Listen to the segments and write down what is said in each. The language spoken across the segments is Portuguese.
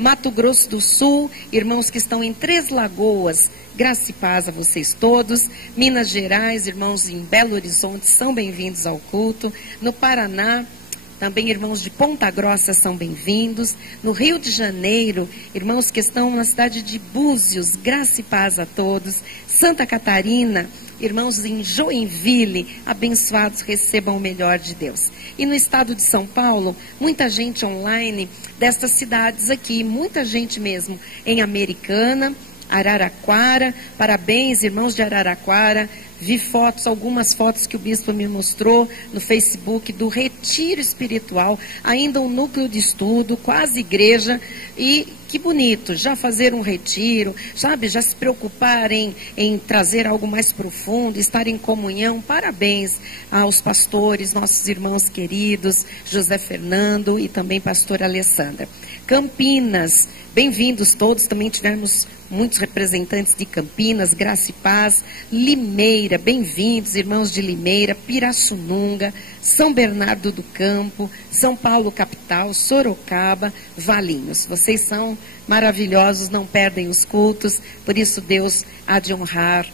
Mato Grosso do Sul, irmãos que estão em Três Lagoas, graça e paz a vocês todos. Minas Gerais, irmãos em Belo Horizonte, são bem-vindos ao culto. No Paraná, também irmãos de Ponta Grossa são bem-vindos. No Rio de Janeiro, irmãos que estão na cidade de Búzios, graça e paz a todos. Santa Catarina, irmãos em Joinville, abençoados, recebam o melhor de Deus. E no estado de São Paulo, muita gente online destas cidades aqui, muita gente mesmo em Americana, Araraquara. Parabéns, irmãos de Araraquara. Vi fotos, algumas fotos que o bispo me mostrou no Facebook do retiro espiritual, ainda um núcleo de estudo, quase igreja, e que bonito, já fazer um retiro, sabe, já se preocupar em trazer algo mais profundo, estar em comunhão. Parabéns aos pastores, nossos irmãos queridos, José Fernando e também pastora Alessandra. Campinas, bem-vindos todos, também tivemos muitos representantes de Campinas, graça e paz. Limeira, bem-vindos, irmãos de Limeira, Pirassununga, São Bernardo do Campo, São Paulo capital, Sorocaba, Valinhos. Vocês são maravilhosos, não perdem os cultos, por isso Deus há de honrar,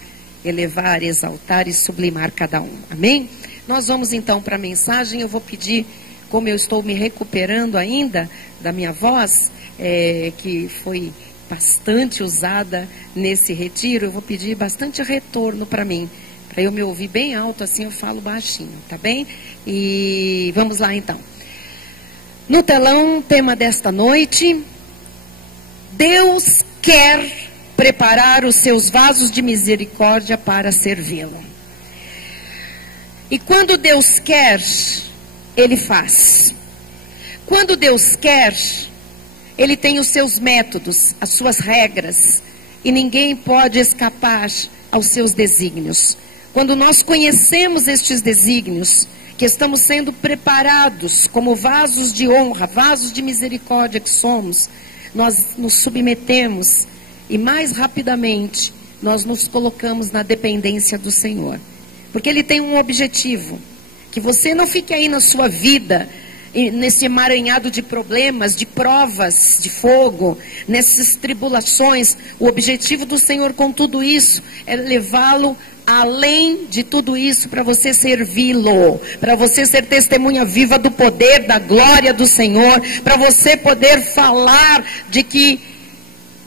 elevar, exaltar e sublimar cada um. Amém? Nós vamos então para a mensagem. Eu vou pedir, como eu estou me recuperando ainda da minha voz, que foi bastante usada nesse retiro, eu vou pedir bastante retorno para mim, para eu me ouvir bem alto, assim eu falo baixinho, tá bem? E vamos lá então. No telão, tema desta noite: Deus quer preparar os seus vasos de misericórdia para servi-lo. E quando Deus quer, Ele faz. Quando Deus quer, Ele tem os seus métodos, as suas regras, e ninguém pode escapar aos seus desígnios. Quando nós conhecemos estes desígnios, que estamos sendo preparados como vasos de honra, vasos de misericórdia que somos, nós nos submetemos e mais rapidamente nós nos colocamos na dependência do Senhor. Porque Ele tem um objetivo, que você não fique aí na sua vida nesse emaranhado de problemas, de provas, de fogo, nessas tribulações. O objetivo do Senhor com tudo isso é levá-lo além de tudo isso, para você servi-lo, para você ser testemunha viva do poder, da glória do Senhor, para você poder falar de que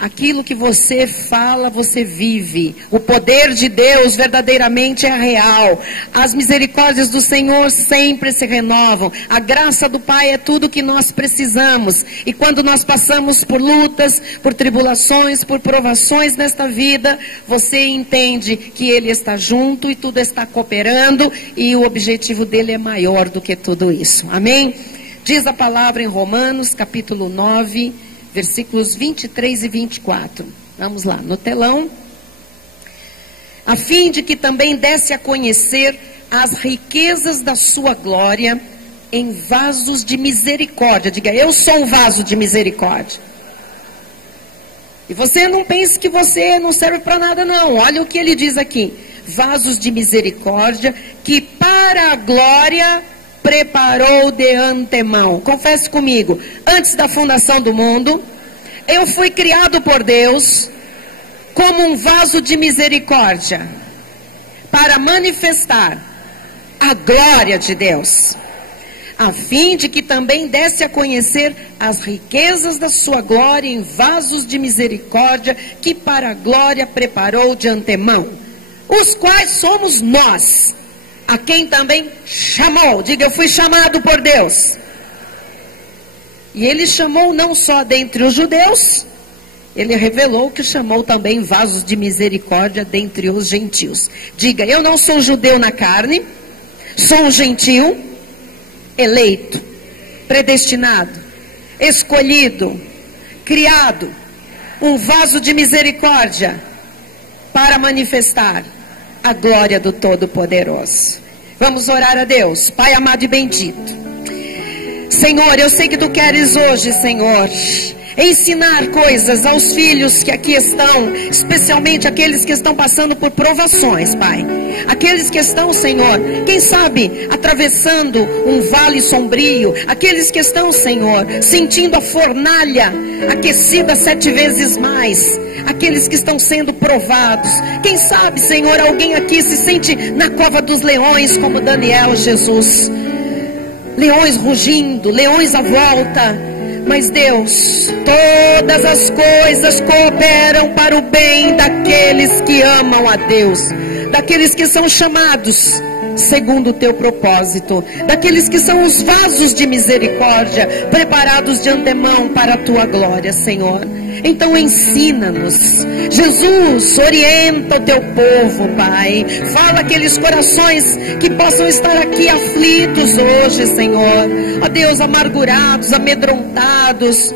aquilo que você fala, você vive. O poder de Deus verdadeiramente é real. As misericórdias do Senhor sempre se renovam. A graça do Pai é tudo que nós precisamos. E quando nós passamos por lutas, por tribulações, por provações nesta vida, você entende que Ele está junto e tudo está cooperando. E o objetivo dele é maior do que tudo isso. Amém? Diz a palavra em Romanos, capítulo 9, versículos 23 e 24. Vamos lá, no telão. A fim de que também desse a conhecer as riquezas da sua glória em vasos de misericórdia. Diga, eu sou um vaso de misericórdia. E você não pense que você não serve para nada, não. Olha o que ele diz aqui. Vasos de misericórdia que para a glória preparou de antemão. Confesse comigo, antes da fundação do mundo, eu fui criado por Deus como um vaso de misericórdia para manifestar a glória de Deus, a fim de que também desse a conhecer as riquezas da sua glória em vasos de misericórdia que para a glória preparou de antemão, os quais somos nós, a quem também chamou. Diga, eu fui chamado por Deus. E Ele chamou não só dentre os judeus, Ele revelou que chamou também vasos de misericórdia dentre os gentios. Diga, eu não sou judeu na carne, sou um gentio, eleito, predestinado, escolhido, criado, um vaso de misericórdia para manifestar a glória do Todo-Poderoso. Vamos orar a Deus. Pai amado e bendito, Senhor, eu sei que Tu queres hoje, Senhor, ensinar coisas aos filhos que aqui estão, especialmente aqueles que estão passando por provações, Pai. Aqueles que estão, Senhor, quem sabe atravessando um vale sombrio. Aqueles que estão, Senhor, sentindo a fornalha aquecida 7 vezes mais. Aqueles que estão sendo provados. Quem sabe, Senhor, alguém aqui se sente na cova dos leões, como Daniel, Jesus. Leões rugindo, leões à volta. Mas Deus, todas as coisas cooperam para o bem daqueles que amam a Deus, daqueles que são chamados segundo o Teu propósito, daqueles que são os vasos de misericórdia, preparados de antemão para a Tua glória, Senhor. Então ensina-nos, Jesus, orienta o Teu povo, Pai. Fala aqueles corações que possam estar aqui aflitos hoje, Senhor. Ó Deus, amargurados, amedrontados.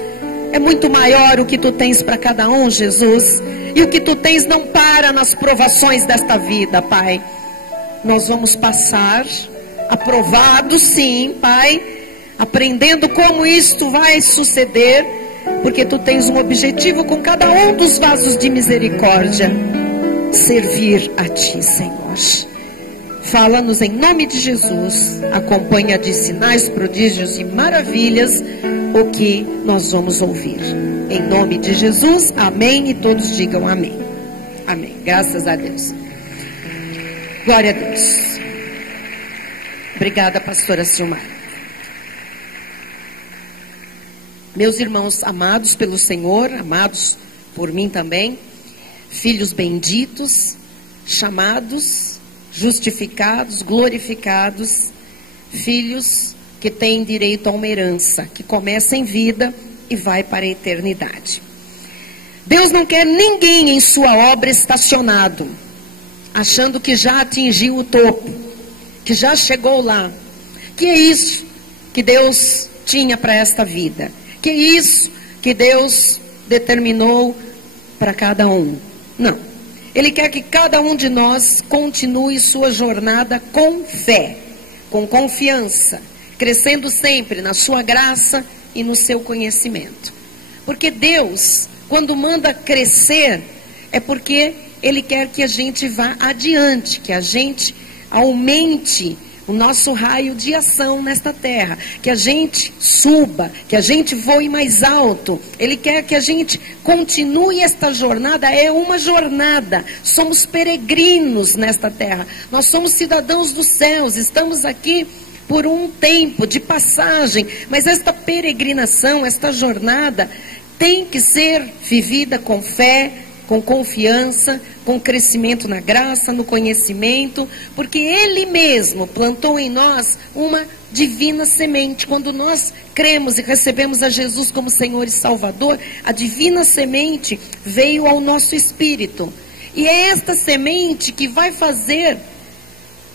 É muito maior o que Tu tens para cada um, Jesus. E o que Tu tens não para nas provações desta vida, Pai. Nós vamos passar, aprovados sim, Pai, aprendendo como isto vai suceder, porque Tu tens um objetivo com cada um dos vasos de misericórdia: servir a Ti, Senhor. Fala-nos em nome de Jesus, acompanha de sinais, prodígios e maravilhas o que nós vamos ouvir. Em nome de Jesus, amém, e todos digam amém. Amém, graças a Deus. Glória a Deus. Obrigada, pastora Silmar. Meus irmãos amados pelo Senhor, amados por mim também, filhos benditos, chamados, justificados, glorificados, filhos que têm direito a uma herança, que começa em vida e vai para a eternidade. Deus não quer ninguém em sua obra estacionado, achando que já atingiu o topo, que já chegou lá. Que é isso que Deus tinha para esta vida? Que é isso que Deus determinou para cada um? Não. Ele quer que cada um de nós continue sua jornada com fé, com confiança, crescendo sempre na sua graça e no seu conhecimento. Porque Deus, quando manda crescer, é porque Ele quer que a gente vá adiante, que a gente aumente o nosso raio de ação nesta terra, que a gente suba, que a gente voe mais alto. Ele quer que a gente continue esta jornada. É uma jornada, somos peregrinos nesta terra, nós somos cidadãos dos céus, estamos aqui por um tempo de passagem, mas esta peregrinação, esta jornada tem que ser vivida com fé, com confiança, com crescimento na graça, no conhecimento, porque Ele mesmo plantou em nós uma divina semente. Quando nós cremos e recebemos a Jesus como Senhor e Salvador, a divina semente veio ao nosso espírito. E é esta semente que vai fazer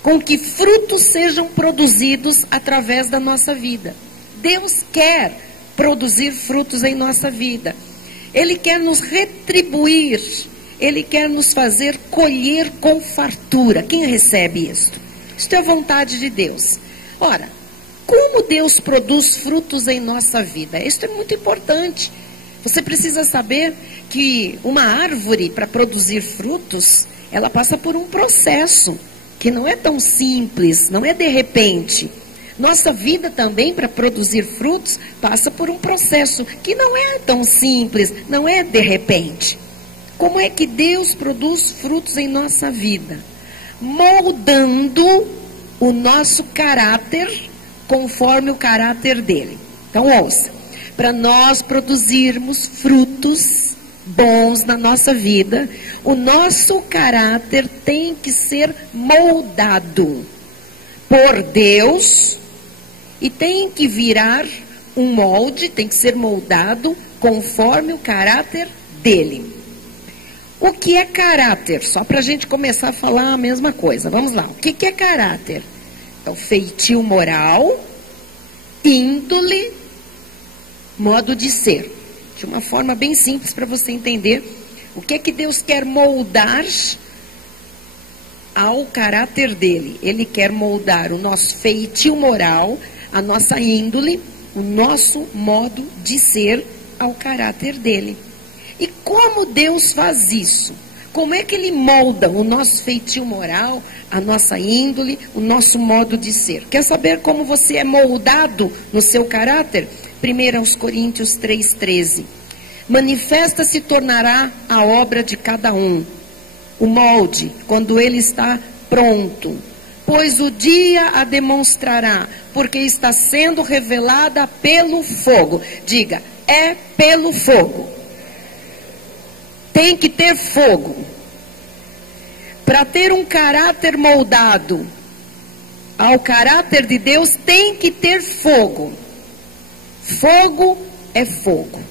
com que frutos sejam produzidos através da nossa vida. Deus quer produzir frutos em nossa vida. Ele quer nos retribuir, Ele quer nos fazer colher com fartura. Quem recebe isto? Isto é a vontade de Deus. Ora, como Deus produz frutos em nossa vida? Isto é muito importante. Você precisa saber que uma árvore, para produzir frutos, ela passa por um processo que não é tão simples, não é de repente. Nossa vida também, para produzir frutos, passa por um processo que não é tão simples, não é de repente. Como é que Deus produz frutos em nossa vida? Moldando o nosso caráter conforme o caráter dele. Então ouça, para nós produzirmos frutos bons na nossa vida, o nosso caráter tem que ser moldado por Deus. E tem que virar um molde, tem que ser moldado conforme o caráter dele. O que é caráter? Só para a gente começar a falar a mesma coisa. Vamos lá. O que é caráter? Então, feitio moral, índole, modo de ser. De uma forma bem simples para você entender o que é que Deus quer moldar ao caráter dele. Ele quer moldar o nosso feitio moral, a nossa índole, o nosso modo de ser ao caráter dele. E como Deus faz isso? Como é que Ele molda o nosso feitio moral, a nossa índole, o nosso modo de ser? Quer saber como você é moldado no seu caráter? 1 Coríntios 3,13. Manifesta se tornará a obra de cada um, o molde, quando ele está pronto. Pois o dia a demonstrará, porque está sendo revelada pelo fogo. Diga, é pelo fogo. Tem que ter fogo. Para ter um caráter moldado ao caráter de Deus, tem que ter fogo. Fogo é fogo.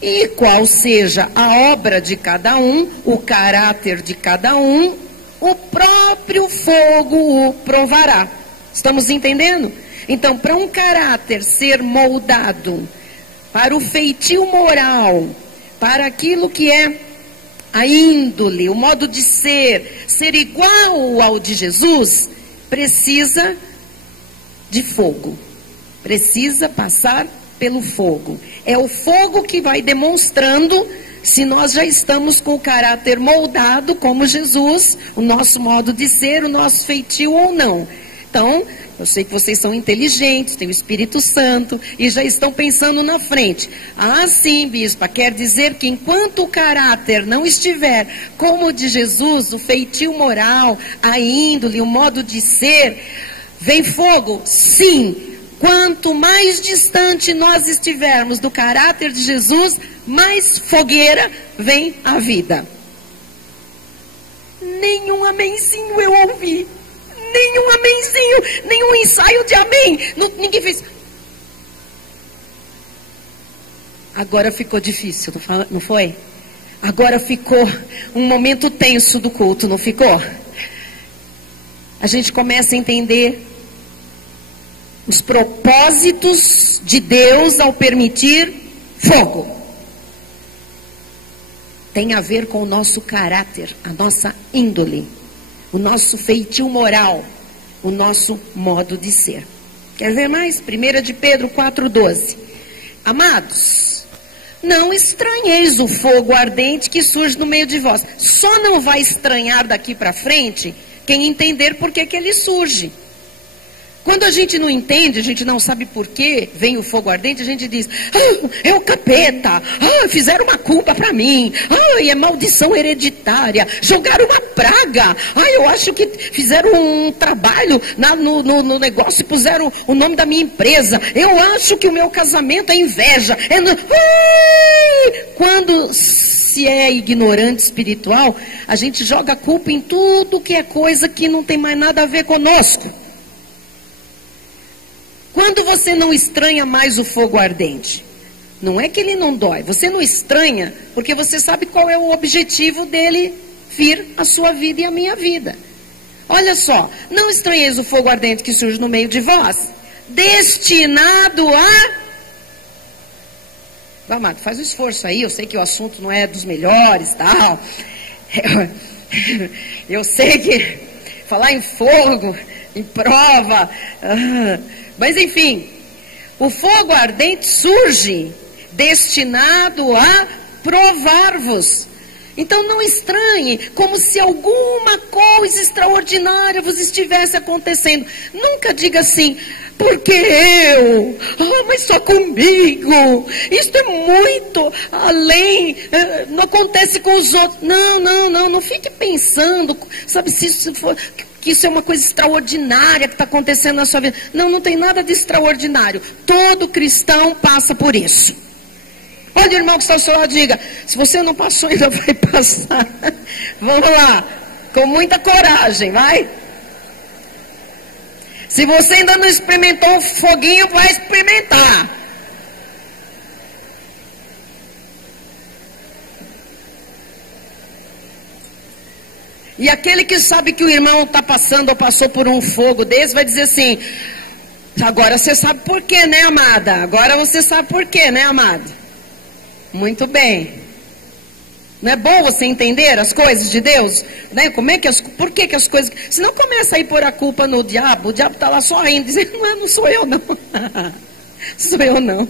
E qual seja a obra de cada um, o caráter de cada um, o próprio fogo o provará. Estamos entendendo? Então, para um caráter ser moldado para o feitio moral, para aquilo que é a índole, o modo de ser igual ao de Jesus, precisa de fogo. Precisa passar pelo fogo. É o fogo que vai demonstrando se nós já estamos com o caráter moldado como Jesus, o nosso modo de ser, o nosso feitio ou não. Então, eu sei que vocês são inteligentes, têm o Espírito Santo e já estão pensando na frente. Ah, sim, bispa, quer dizer que enquanto o caráter não estiver como o de Jesus, o feitio moral, a índole, o modo de ser, vem fogo? Sim. Quanto mais distante nós estivermos do caráter de Jesus, mais fogueira vem a vida. Nenhum amenzinho eu ouvi. Nenhum amenzinho, nenhum ensaio de amém. Ninguém fez. Agora ficou difícil, não foi? Agora ficou um momento tenso do culto, não ficou? A gente começa a entender os propósitos de Deus ao permitir fogo. Tem a ver com o nosso caráter, a nossa índole, o nosso feitio moral, o nosso modo de ser. Quer ver mais? 1 de Pedro 4,12. Amados, não estranheis o fogo ardente que surge no meio de vós. Só não vai estranhar daqui para frente quem entender por que ele surge. Quando a gente não entende, a gente não sabe por que vem o fogo ardente, a gente diz, é o capeta, fizeram uma culpa para mim, é maldição hereditária, jogaram uma praga, eu acho que fizeram um trabalho no negócio e puseram o nome da minha empresa, eu acho que o meu casamento é inveja. Quando se é ignorante espiritual, a gente joga a culpa em tudo que é coisa que não tem mais nada a ver conosco. Quando você não estranha mais o fogo ardente, não é que ele não dói, você não estranha porque você sabe qual é o objetivo dele vir à sua vida e à minha vida. Olha só, não estranheis o fogo ardente que surge no meio de vós, destinado a... Amado, faz um esforço aí, eu sei que o assunto não é dos melhores, tal. Eu sei que falar em fogo, em prova... Mas enfim, o fogo ardente surge destinado a provar-vos. Então não estranhe, como se alguma coisa extraordinária vos estivesse acontecendo. Nunca diga assim, porque eu, mas só comigo, isso é muito além, não acontece com os outros. Não fique pensando, sabe, se isso for... que isso é uma coisa extraordinária que está acontecendo na sua vida. Não tem nada de extraordinário. Todo cristão passa por isso. Olha o irmão que está ao seu lado, diga, se você não passou, ainda vai passar. Vamos lá, com muita coragem, vai. Se você ainda não experimentou o foguinho, vai experimentar. E aquele que sabe que o irmão está passando ou passou por um fogo desse, vai dizer assim, agora você sabe por quê, né, amada? Agora você sabe por quê, né, amado? Muito bem. Não é bom você entender as coisas de Deus? Né? Por que as coisas... Senão começa a ir pôr a culpa no diabo, o diabo está lá só rindo, dizendo, não sou eu não. Sou eu não.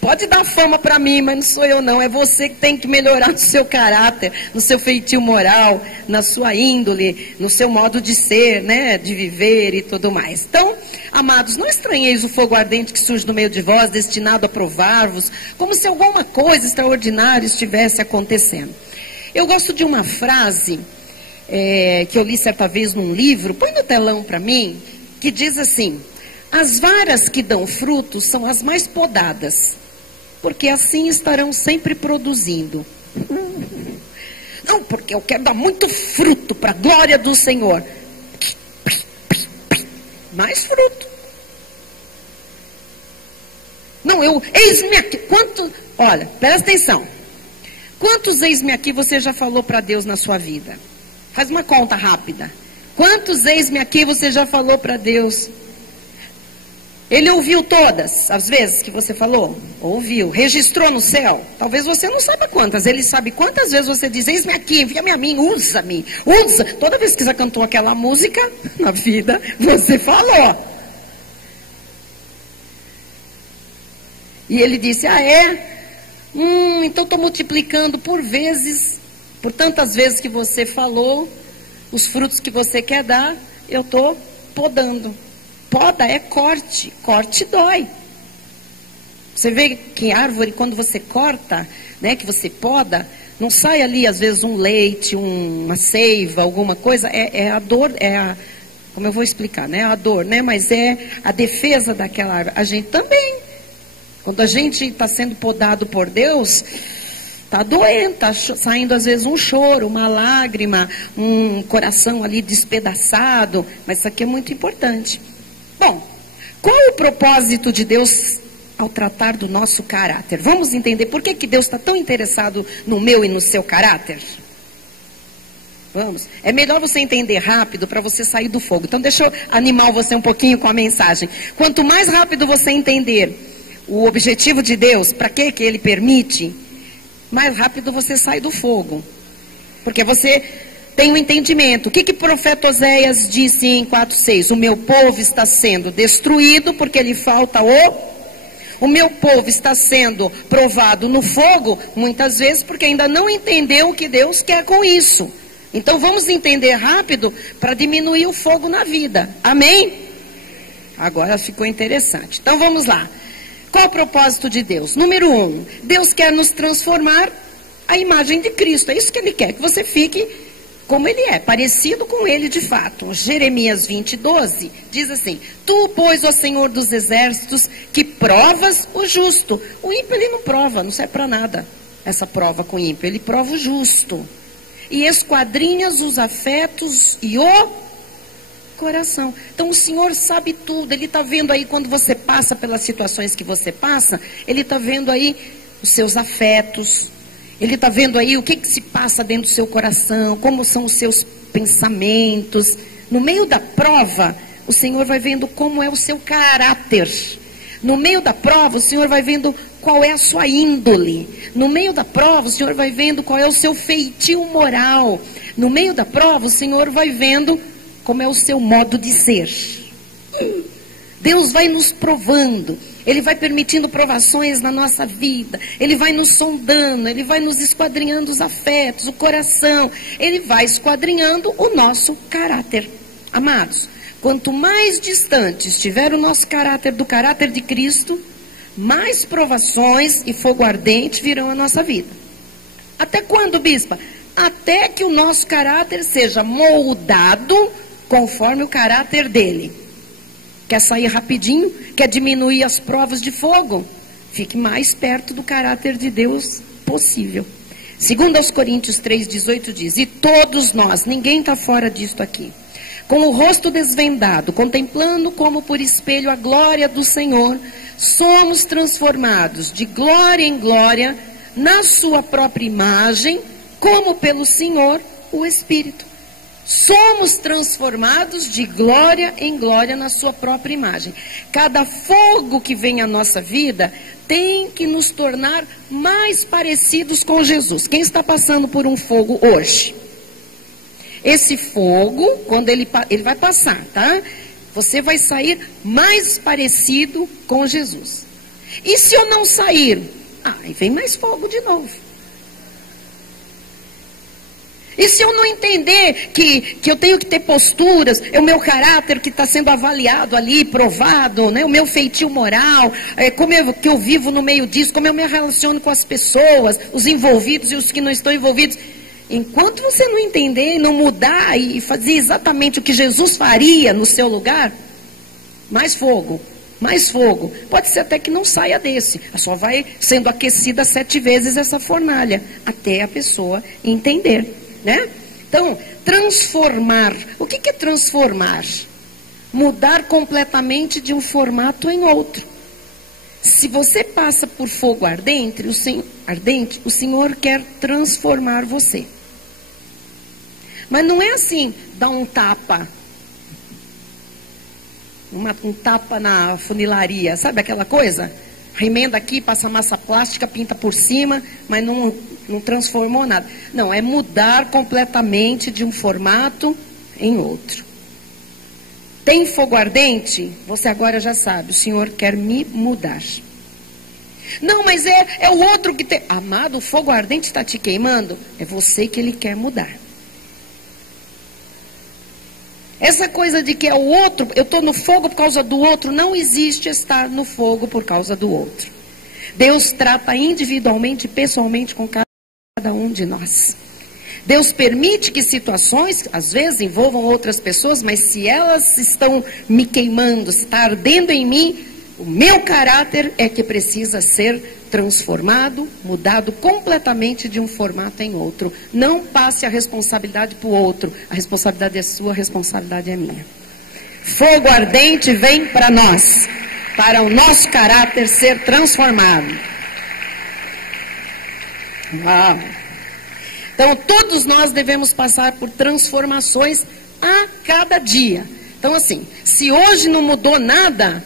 Pode dar fama para mim, mas não sou eu não. É você que tem que melhorar no seu caráter, no seu feitio moral, na sua índole, no seu modo de ser, né, de viver e tudo mais. Então, amados, não estranheis o fogo ardente que surge no meio de vós, destinado a provar-vos, como se alguma coisa extraordinária estivesse acontecendo. Eu gosto de uma frase que eu li certa vez num livro, põe no telão para mim, que diz assim: as varas que dão frutos são as mais podadas, porque assim estarão sempre produzindo. Não, porque eu quero dar muito fruto para a glória do Senhor. Mais fruto. Não, eis-me aqui. Olha, presta atenção. Quantos eis-me aqui você já falou para Deus na sua vida? Faz uma conta rápida. Quantos eis-me aqui você já falou para Deus? Ele ouviu todas as vezes que você falou? Ouviu. Registrou no céu? Talvez você não saiba quantas. Ele sabe quantas vezes você diz: eis-me aqui, envia-me a mim, usa-me. Usa. Toda vez que você cantou aquela música na vida, você falou. E ele disse: ah, é? Então estou multiplicando por tantas vezes que você falou, os frutos que você quer dar, eu estou podando. Poda é corte, corte dói. Você vê que árvore, quando você corta, né, que você poda, não sai ali às vezes um leite, uma seiva, alguma coisa, é a dor, como eu vou explicar, né, a dor, né, mas é a defesa daquela árvore. A gente também, quando a gente está sendo podado por Deus, está doendo, está saindo às vezes um choro, uma lágrima, um coração ali despedaçado, mas isso aqui é muito importante. Bom, qual é o propósito de Deus ao tratar do nosso caráter? Vamos entender por que Deus está tão interessado no meu e no seu caráter? Vamos. É melhor você entender rápido para você sair do fogo. Então deixa eu animar você um pouquinho com a mensagem. Quanto mais rápido você entender o objetivo de Deus, para que Ele permite, mais rápido você sai do fogo. Porque você tem um entendimento. O que o profeta Oséias disse em 4:6? O meu povo está sendo destruído porque lhe falta o meu povo está sendo provado no fogo, muitas vezes, porque ainda não entendeu o que Deus quer com isso. Então vamos entender rápido para diminuir o fogo na vida. Amém? Agora ficou interessante. Então vamos lá. Qual é o propósito de Deus? Número 1, Deus quer nos transformar à imagem de Cristo. É isso que Ele quer, que você fique como Ele é, parecido com Ele de fato. Jeremias 20:12 diz assim: tu, pois, ó Senhor dos exércitos, que provas o justo. O ímpio Ele não prova, não serve para nada essa prova com o ímpio. Ele prova o justo. E esquadrinhas os afetos e o coração. Então o Senhor sabe tudo. Ele está vendo aí quando você passa pelas situações que você passa. Ele está vendo aí os seus afetos. Ele está vendo aí o que se passa dentro do seu coração, como são os seus pensamentos. No meio da prova, o Senhor vai vendo como é o seu caráter. No meio da prova, o Senhor vai vendo qual é a sua índole. No meio da prova, o Senhor vai vendo qual é o seu feitio moral. No meio da prova, o Senhor vai vendo como é o seu modo de ser. Deus vai nos provando. Ele vai permitindo provações na nossa vida. Ele vai nos sondando. Ele vai nos esquadrinhando os afetos, o coração. Ele vai esquadrinhando o nosso caráter. Amados, quanto mais distante estiver o nosso caráter do caráter de Cristo, mais provações e fogo ardente virão à nossa vida. Até quando, bispa? Até que o nosso caráter seja moldado conforme o caráter dele. Quer sair rapidinho? Quer diminuir as provas de fogo? Fique mais perto do caráter de Deus possível. Segundo aos Coríntios 3:18 diz: e todos nós, ninguém está fora disto aqui, com o rosto desvendado, contemplando como por espelho a glória do Senhor, somos transformados de glória em glória na sua própria imagem, como pelo Senhor o Espírito. Somos transformados de glória em glória na sua própria imagem. Cada fogo que vem à nossa vida tem que nos tornar mais parecidos com Jesus. Quem está passando por um fogo hoje? Esse fogo, quando ele vai passar, tá? Você vai sair mais parecido com Jesus. E se eu não sair? Aí vem mais fogo de novo. E se eu não entender que eu tenho que ter posturas, é o meu caráter que está sendo avaliado ali, provado, né? O meu feitio moral, que eu vivo no meio disso, como eu me relaciono com as pessoas, os envolvidos e os que não estão envolvidos. Enquanto você não entender e não mudar e fazer exatamente o que Jesus faria no seu lugar, mais fogo. Mais fogo. Pode ser até que não saia desse. Só vai sendo aquecida 7 vezes essa fornalha, até a pessoa entender. Né? Então, transformar. O que é transformar? Mudar completamente de um formato em outro. Se você passa por fogo ardente, o Senhor quer transformar você. Mas não é assim, dar um tapa. Um tapa na funilaria, sabe aquela coisa? Remenda aqui, passa massa plástica, pinta por cima, mas não transformou nada. Não, é mudar completamente de um formato em outro. Tem fogo ardente? Você agora já sabe, o Senhor quer me mudar. Não, mas é o outro que tem. Amado, o fogo ardente está te queimando? É você que Ele quer mudar. Essa coisa de que é o outro, eu estou no fogo por causa do outro, não existe estar no fogo por causa do outro. Deus trata individualmente, pessoalmente com cada um de nós. Deus permite que situações, às vezes, envolvam outras pessoas, mas se elas estão me queimando, se está ardendo em mim, o meu caráter é que precisa ser transformado, mudado completamente de um formato em outro. Não passe a responsabilidade para o outro. A responsabilidade é sua, a responsabilidade é minha. Fogo ardente vem para nós, para o nosso caráter ser transformado. Então, todos nós devemos passar por transformações a cada dia. Então, assim, se hoje não mudou nada,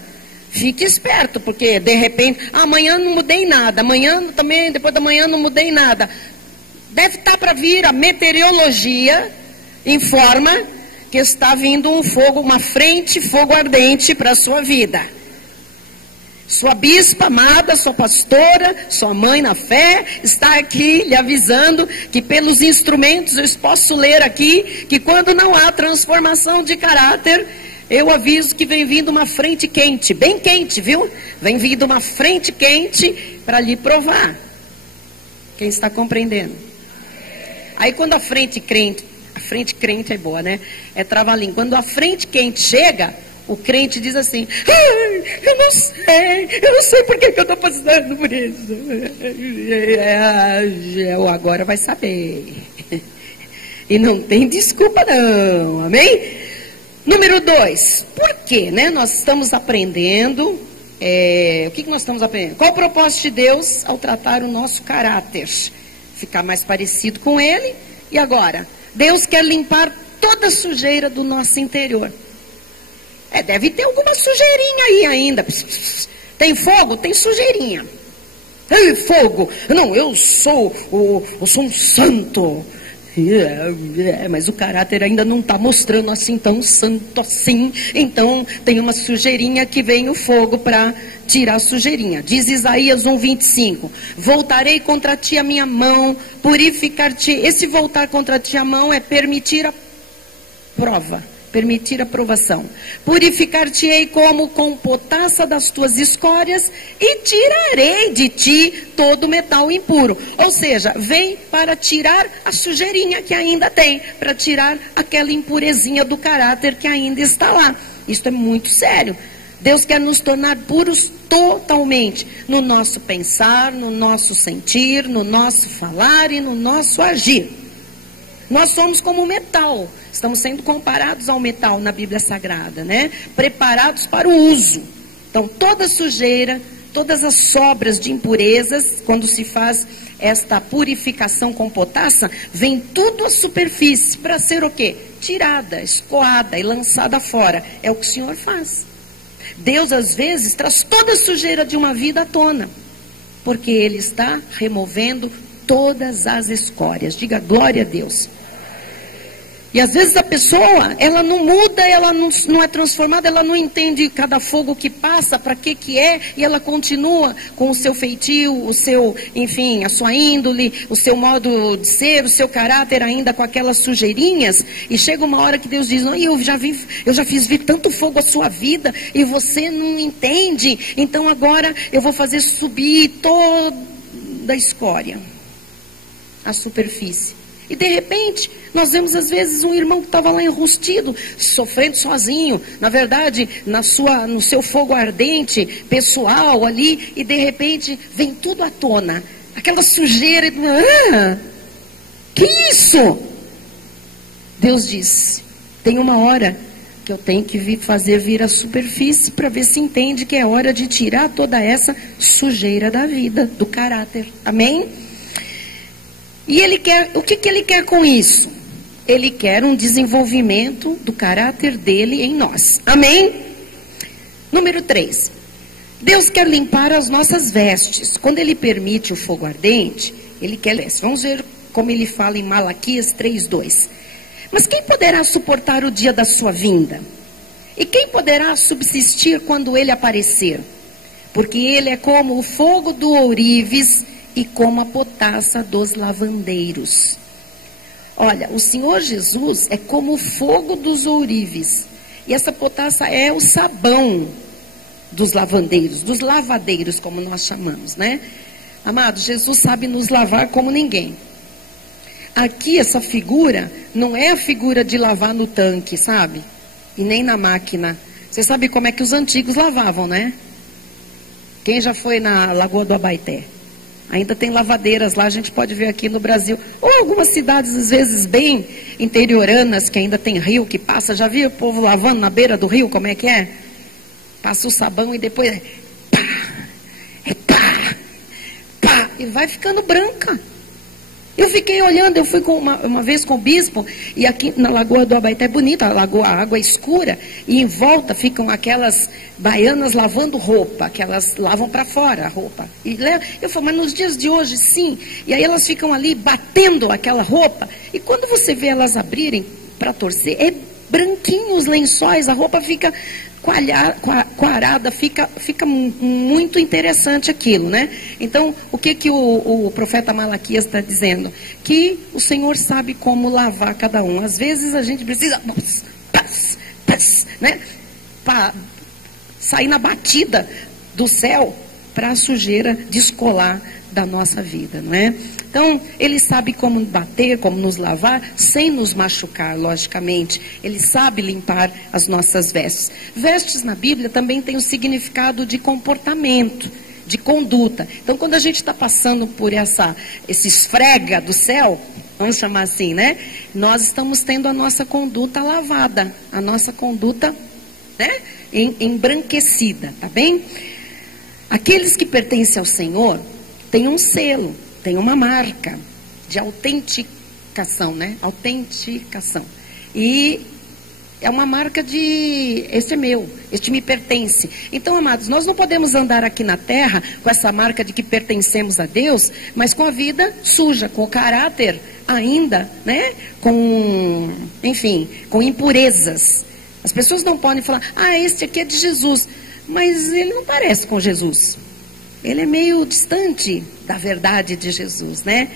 fique esperto, porque de repente, amanhã não mudei nada, amanhã também, depois da manhã não mudei nada. Deve estar para vir, a meteorologia informa que está vindo um fogo, uma frente fogo ardente para a sua vida. Sua bispa amada, sua pastora, sua mãe na fé, está aqui lhe avisando que pelos instrumentos eu posso ler aqui, que quando não há transformação de caráter, eu aviso que vem vindo uma frente quente, bem quente, viu? Vem vindo uma frente quente para lhe provar. Quem está compreendendo? Aí quando a frente crente é boa, né? É trava-língua. Quando a frente quente chega, o crente diz assim: eu não sei por que eu estou passando por isso. Agora vai saber. E não tem desculpa não, amém? Número 2, por quê, né? Nós estamos aprendendo, o que nós estamos aprendendo? Qual o propósito de Deus ao tratar o nosso caráter? Ficar mais parecido com Ele. E agora? Deus quer limpar toda a sujeira do nosso interior. Deve ter alguma sujeirinha aí ainda. Tem fogo? Tem sujeirinha. Ei, fogo! Não, eu sou um santo. Mas o caráter ainda não está mostrando assim tão santo assim. Então tem uma sujeirinha que vem o fogo para tirar a sujeirinha. Diz Isaías 1:25: voltarei contra ti a minha mão, purificar-te. Esse voltar contra ti a mão é permitir a prova, permitir a provação. Purificar-te-ei como com potassa das tuas escórias e tirarei de ti todo metal impuro. Ou seja, vem para tirar a sujeirinha que ainda tem, para tirar aquela impurezinha do caráter que ainda está lá. Isso é muito sério. Deus quer nos tornar puros totalmente, no nosso pensar, no nosso sentir, no nosso falar e no nosso agir. Nós somos como metal, estamos sendo comparados ao metal na Bíblia Sagrada, né? Preparados para o uso. Então, toda sujeira, todas as sobras de impurezas, quando se faz esta purificação com potassa, vem tudo à superfície para ser o quê? Tirada, escoada e lançada fora. É o que o Senhor faz. Deus, às vezes, traz toda a sujeira de uma vida à tona, porque Ele está removendo todas as escórias. Diga glória a Deus. E às vezes a pessoa, ela não muda, ela não é transformada, ela não entende cada fogo que passa, para que é, e ela continua com o seu feitio, o seu, enfim, a sua índole, o seu modo de ser, o seu caráter ainda com aquelas sujeirinhas, e chega uma hora que Deus diz, não, eu já fiz vir tanto fogo à sua vida, e você não entende, então agora eu vou fazer subir toda a escória, a superfície. E de repente, nós vemos às vezes um irmão que estava lá enrustido, sofrendo sozinho, na verdade, no seu fogo ardente, pessoal ali, e de repente vem tudo à tona, aquela sujeira, que isso? Deus diz, tem uma hora que eu tenho que fazer vir a superfície para ver se entende que é hora de tirar toda essa sujeira da vida, do caráter, amém? E ele quer, o que ele quer com isso? Ele quer um desenvolvimento do caráter dele em nós. Amém? Número 3. Deus quer limpar as nossas vestes. Quando ele permite o fogo ardente, ele quer... Vamos ver como ele fala em Malaquias 3:2. Mas quem poderá suportar o dia da sua vinda? E quem poderá subsistir quando ele aparecer? Porque ele é como o fogo do ourives e como a potassa dos lavandeiros. Olha, o Senhor Jesus é como o fogo dos ourives. E essa potassa é o sabão dos lavandeiros, dos lavadeiros, como nós chamamos, né? Amado, Jesus sabe nos lavar como ninguém. Aqui, essa figura, não é a figura de lavar no tanque, sabe? E nem na máquina. Você sabe como é que os antigos lavavam, né? Quem já foi na Lagoa do Abaeté? Ainda tem lavadeiras lá, a gente pode ver aqui no Brasil. Ou algumas cidades, às vezes, bem interioranas, que ainda tem rio que passa. Já viu o povo lavando na beira do rio, como é que é? Passa o sabão e depois... pá, e vai ficando branca. Eu fiquei olhando, eu fui uma vez com o bispo, e aqui na Lagoa do Abaeté é bonita, a água é escura, e em volta ficam aquelas baianas lavando roupa, que elas lavam para fora a roupa. E eu falo, mas nos dias de hoje, sim. E aí elas ficam ali batendo aquela roupa, e quando você vê elas abrirem para torcer, é branquinho os lençóis, a roupa fica coarada, fica muito interessante aquilo, né? Então, o que o profeta Malaquias está dizendo? Que o Senhor sabe como lavar cada um. Às vezes a gente precisa né? Sair na batida do céu para a sujeira descolar da nossa vida, não é? Então, ele sabe como bater, como nos lavar, sem nos machucar, logicamente. Ele sabe limpar as nossas vestes. Vestes na Bíblia também tem o significado de comportamento, de conduta. Então, quando a gente está passando por esse esfrega do céu, vamos chamar assim, né? Nós estamos tendo a nossa conduta lavada, a nossa conduta, né? Embranquecida, tá bem? Aqueles que pertencem ao Senhor têm um selo, tem uma marca de autenticação, né? Autenticação. E é uma marca de, este é meu, este me pertence. Então, amados, nós não podemos andar aqui na terra com essa marca de que pertencemos a Deus, mas com a vida suja, com o caráter ainda, né? Enfim, com impurezas. As pessoas não podem falar, este aqui é de Jesus, mas ele não parece com Jesus. Ele é meio distante da verdade de Jesus, né?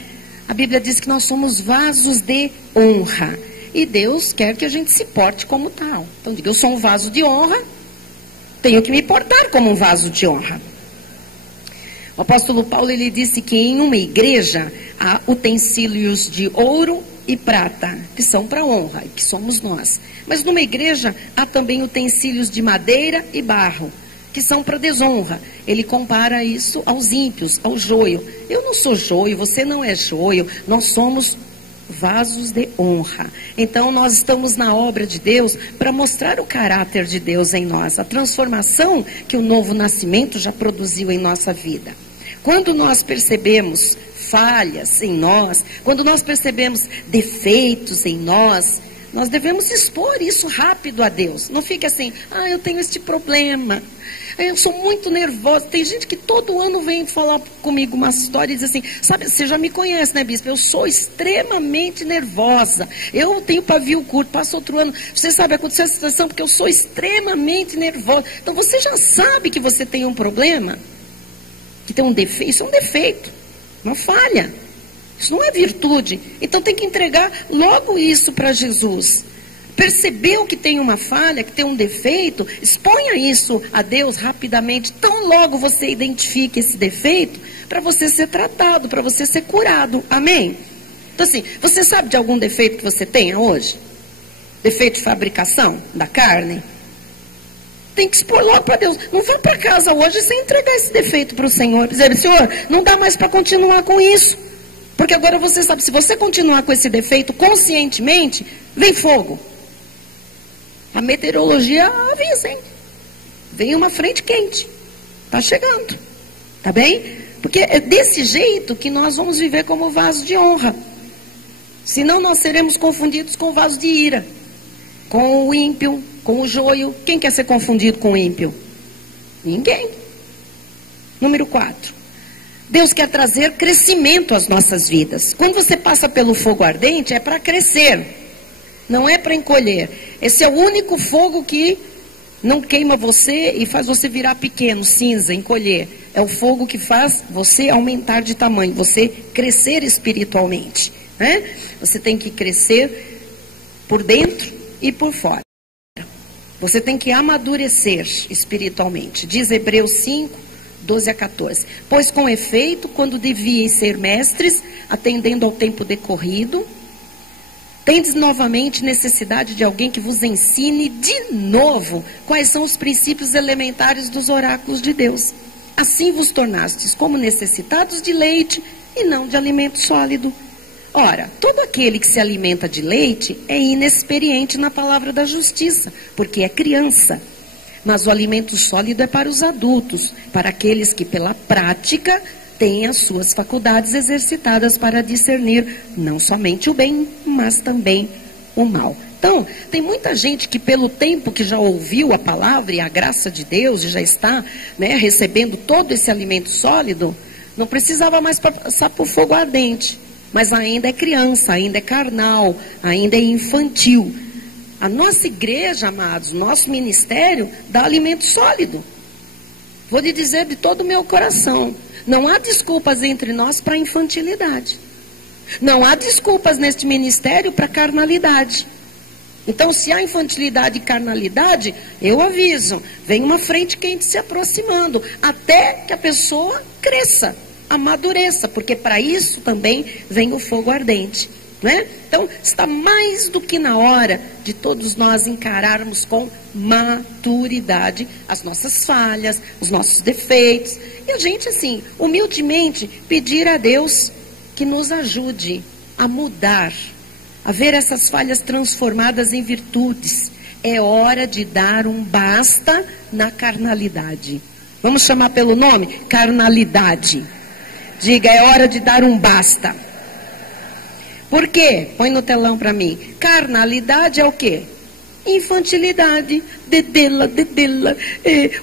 A Bíblia diz que nós somos vasos de honra. E Deus quer que a gente se porte como tal. Então, diga, eu sou um vaso de honra, tenho que me portar como um vaso de honra. O apóstolo Paulo, ele disse que em uma igreja há utensílios de ouro e prata, que são para honra, que somos nós. Mas numa igreja há também utensílios de madeira e barro, que são para desonra. Ele compara isso aos ímpios, ao joio. Eu não sou joio, você não é joio, nós somos vasos de honra. Então nós estamos na obra de Deus para mostrar o caráter de Deus em nós, a transformação que o novo nascimento já produziu em nossa vida. Quando nós percebemos falhas em nós, quando nós percebemos defeitos em nós, nós devemos expor isso rápido a Deus. Não fique assim, eu tenho este problema. Eu sou muito nervosa. Tem gente que todo ano vem falar comigo uma história e diz assim, sabe, você já me conhece, né, bispo? Eu sou extremamente nervosa. Eu tenho pavio curto, passo outro ano. Você sabe, aconteceu essa situação porque eu sou extremamente nervosa. Então você já sabe que você tem um problema, que tem um defeito. Isso é um defeito, uma falha. Isso não é virtude. Então tem que entregar logo isso para Jesus. Percebeu que tem uma falha, que tem um defeito, exponha isso a Deus rapidamente. Tão logo você identifique esse defeito, para você ser tratado, para você ser curado. Amém? Então assim, você sabe de algum defeito que você tenha hoje? Defeito de fabricação da carne? Tem que expor logo para Deus. Não vá para casa hoje sem entregar esse defeito para o Senhor. Dizer, Senhor, não dá mais para continuar com isso. Porque agora você sabe, se você continuar com esse defeito conscientemente, vem fogo. A meteorologia avisa, hein? Vem uma frente quente. Está chegando. Tá bem? Porque é desse jeito que nós vamos viver como vaso de honra. Senão nós seremos confundidos com o vaso de ira. Com o ímpio, com o joio. Quem quer ser confundido com o ímpio? Ninguém. Número 4. Deus quer trazer crescimento às nossas vidas. Quando você passa pelo fogo ardente, é para crescer. Não é para encolher. Esse é o único fogo que não queima você e faz você virar pequeno, cinza, encolher. É o fogo que faz você aumentar de tamanho, você crescer espiritualmente. Né? Você tem que crescer por dentro e por fora. Você tem que amadurecer espiritualmente. Diz Hebreus 5, 12 a 14. Pois com efeito, quando devíeis ser mestres, atendendo ao tempo decorrido, tendes novamente necessidade de alguém que vos ensine de novo quais são os princípios elementares dos oráculos de Deus. Assim vos tornastes como necessitados de leite e não de alimento sólido. Ora, todo aquele que se alimenta de leite é inexperiente na palavra da justiça, porque é criança. Mas o alimento sólido é para os adultos, para aqueles que pela prática têm as suas faculdades exercitadas para discernir não somente o bem, mas também o mal. Então, tem muita gente que pelo tempo que já ouviu a palavra e a graça de Deus e já está, né, recebendo todo esse alimento sólido, não precisava mais passar por fogo ardente, mas ainda é criança, ainda é carnal, ainda é infantil. A nossa igreja, amados, nosso ministério dá alimento sólido. Vou lhe dizer de todo o meu coração, não há desculpas entre nós para infantilidade. Não há desculpas neste ministério para carnalidade. Então, se há infantilidade e carnalidade, eu aviso, vem uma frente quente se aproximando, até que a pessoa cresça, amadureça, porque para isso também vem o fogo ardente. Né? Então, está mais do que na hora de todos nós encararmos com maturidade as nossas falhas, os nossos defeitos. E a gente, assim, humildemente pedir a Deus que nos ajude a mudar, a ver essas falhas transformadas em virtudes. É hora de dar um basta na carnalidade. Vamos chamar pelo nome? Carnalidade. Diga, é hora de dar um basta. Por quê? Põe no telão para mim. Carnalidade é o quê? Infantilidade. Dedela.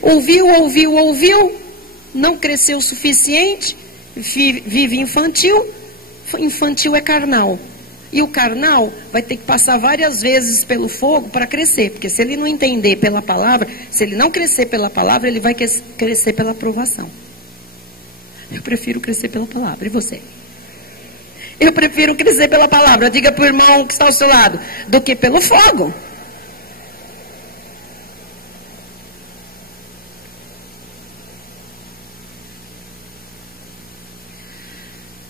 Ouviu. Não cresceu o suficiente. Vive infantil. Infantil é carnal. E o carnal vai ter que passar várias vezes pelo fogo para crescer. Porque se ele não entender pela palavra, se ele não crescer pela palavra, ele vai crescer pela aprovação. Eu prefiro crescer pela palavra. E você? Eu prefiro crescer pela palavra, diga para o irmão que está ao seu lado, do que pelo fogo.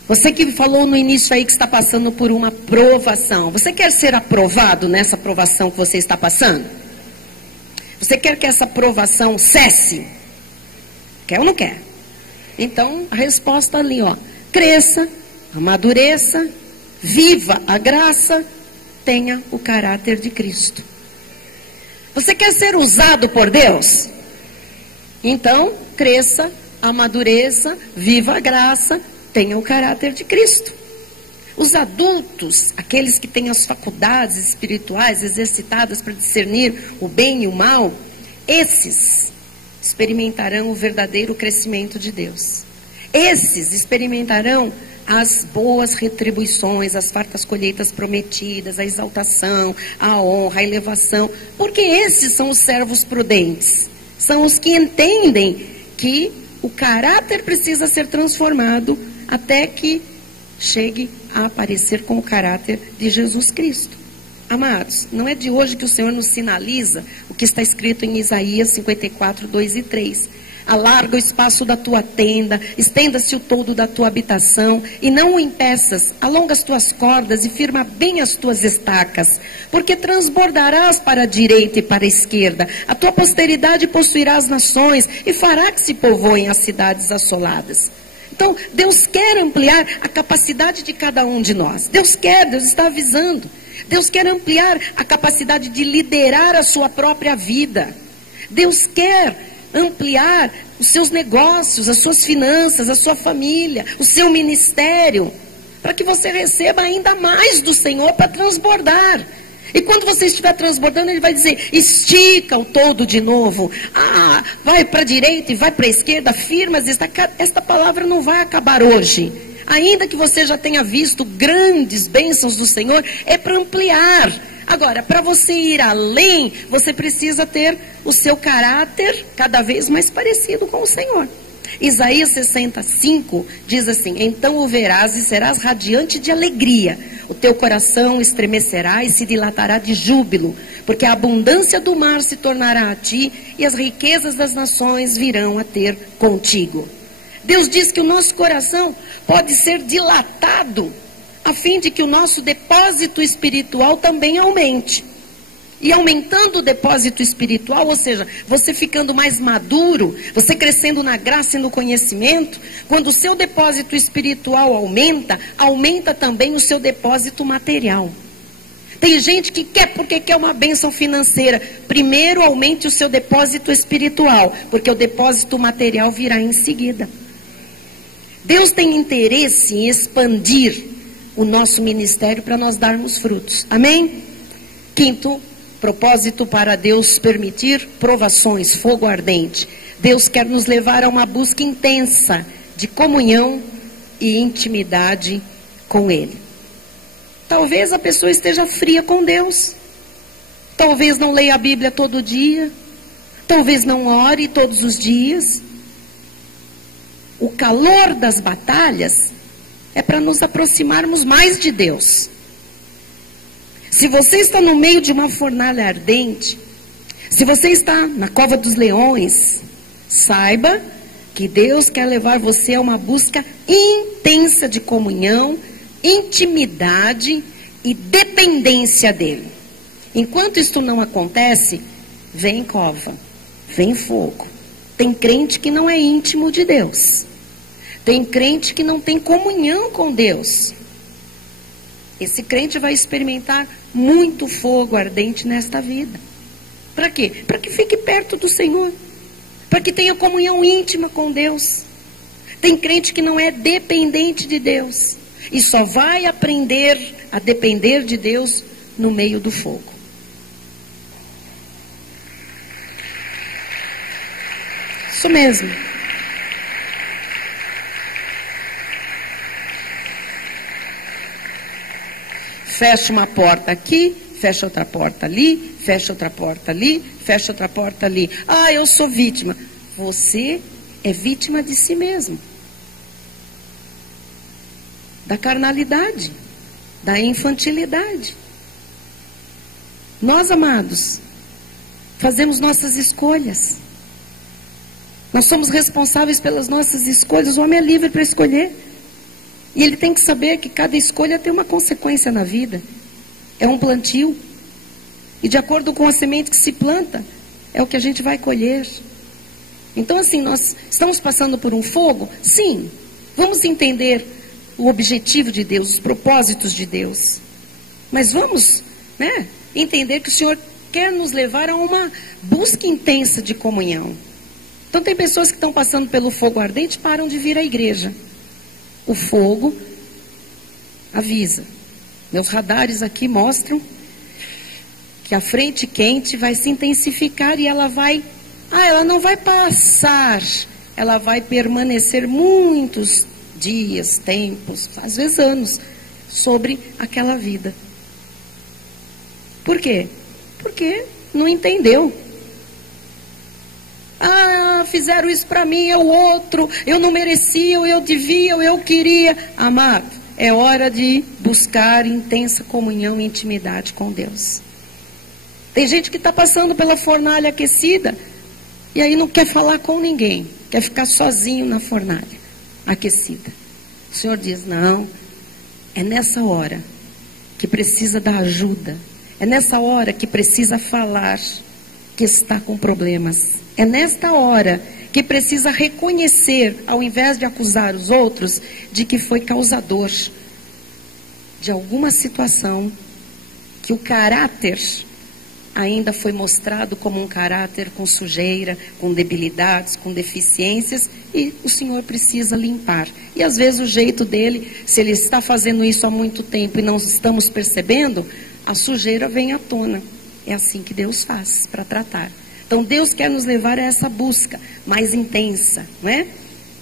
Você que falou no início aí que está passando por uma provação, você quer ser aprovado nessa provação que você está passando? Você quer que essa provação cesse? Quer ou não quer? Então, a resposta ali, ó, cresça, amadureça, viva a graça, tenha o caráter de Cristo. Você quer ser usado por Deus? Então, cresça, amadureça, viva a graça, tenha o caráter de Cristo. Os adultos, aqueles que têm as faculdades espirituais exercitadas para discernir o bem e o mal, esses experimentarão o verdadeiro crescimento de Deus. Esses experimentarão as boas retribuições, as fartas colheitas prometidas, a exaltação, a honra, a elevação, porque esses são os servos prudentes. São os que entendem que o caráter precisa ser transformado até que chegue a aparecer com o caráter de Jesus Cristo. Amados, não é de hoje que o Senhor nos sinaliza o que está escrito em Isaías 54, 2 e 3. Alarga o espaço da tua tenda, estenda-se o todo da tua habitação, e não o impeças, alonga as tuas cordas e firma bem as tuas estacas, porque transbordarás para a direita e para a esquerda, a tua posteridade possuirá as nações, e fará que se povoem as cidades assoladas. Então, Deus quer ampliar a capacidade de cada um de nós. Deus está avisando. Deus quer ampliar a capacidade de liderar a sua própria vida. Deus quer ampliar os seus negócios, as suas finanças, a sua família, o seu ministério, para que você receba ainda mais do Senhor para transbordar. E quando você estiver transbordando, Ele vai dizer, estica o todo de novo, vai para a direita e vai para a esquerda, firmas, esta palavra não vai acabar hoje. Ainda que você já tenha visto grandes bênçãos do Senhor, é para ampliar. Agora, para você ir além, você precisa ter o seu caráter cada vez mais parecido com o Senhor. Isaías 65 diz assim, então o verás e serás radiante de alegria, o teu coração estremecerá e se dilatará de júbilo, porque a abundância do mar se tornará a ti e as riquezas das nações virão a ter contigo. Deus diz que o nosso coração pode ser dilatado, a fim de que o nosso depósito espiritual também aumente. E aumentando o depósito espiritual, ou seja, você ficando mais maduro, você crescendo na graça e no conhecimento, quando o seu depósito espiritual aumenta, aumenta também o seu depósito material. Tem gente que quer porque quer uma bênção financeira. Primeiro aumente o seu depósito espiritual, porque o depósito material virá em seguida. Deus tem interesse em expandir o nosso ministério para nós darmos frutos. Amém? Quinto propósito para Deus permitir provações, fogo ardente. Deus quer nos levar a uma busca intensa de comunhão e intimidade com Ele. Talvez a pessoa esteja fria com Deus. Talvez não leia a Bíblia todo dia. Talvez não ore todos os dias. O calor das batalhas é para nos aproximarmos mais de Deus. Se você está no meio de uma fornalha ardente, se você está na cova dos leões, saiba que Deus quer levar você a uma busca intensa de comunhão, intimidade e dependência dEle. Enquanto isto não acontece, vem cova, vem fogo. Tem crente que não é íntimo de Deus. Tem crente que não tem comunhão com Deus. Esse crente vai experimentar muito fogo ardente nesta vida. Para quê? Para que fique perto do Senhor. Para que tenha comunhão íntima com Deus. Tem crente que não é dependente de Deus. E só vai aprender a depender de Deus no meio do fogo. Isso mesmo. Fecha uma porta aqui, fecha outra porta ali, fecha outra porta ali, fecha outra porta ali. Ah, eu sou vítima. Você é vítima de si mesmo. Da carnalidade, da infantilidade. Nós, amados, fazemos nossas escolhas. Nós somos responsáveis pelas nossas escolhas. O homem é livre para escolher. E ele tem que saber que cada escolha tem uma consequência na vida. É um plantio. E de acordo com a semente que se planta, é o que a gente vai colher. Então, assim, nós estamos passando por um fogo? Sim. Vamos entender o objetivo de Deus, os propósitos de Deus. Mas vamos, entender que o Senhor quer nos levar a uma busca intensa de comunhão. Então, tem pessoas que estão passando pelo fogo ardente e param de vir à igreja. O fogo avisa. Meus radares aqui mostram que a frente quente vai se intensificar e ela vai ela não vai passar, ela vai permanecer muitos dias, tempos, às vezes anos, sobre aquela vida. Por quê? Porque não entendeu. Fizeram isso para mim, eu outro, eu não merecia, eu devia, eu queria. Amado, é hora de buscar intensa comunhão e intimidade com Deus. Tem gente que está passando pela fornalha aquecida e aí não quer falar com ninguém, quer ficar sozinho na fornalha aquecida. O Senhor diz, não, é nessa hora que precisa da ajuda, é nessa hora que precisa falar que está com problemas. É nesta hora que precisa reconhecer, ao invés de acusar os outros, de que foi causador de alguma situação, que o caráter ainda foi mostrado como um caráter com sujeira, com debilidades, com deficiências, e o Senhor precisa limpar. E às vezes o jeito dele, se ele está fazendo isso há muito tempo e não estamos percebendo, a sujeira vem à tona. É assim que Deus faz para tratar. Então Deus quer nos levar a essa busca mais intensa, não é?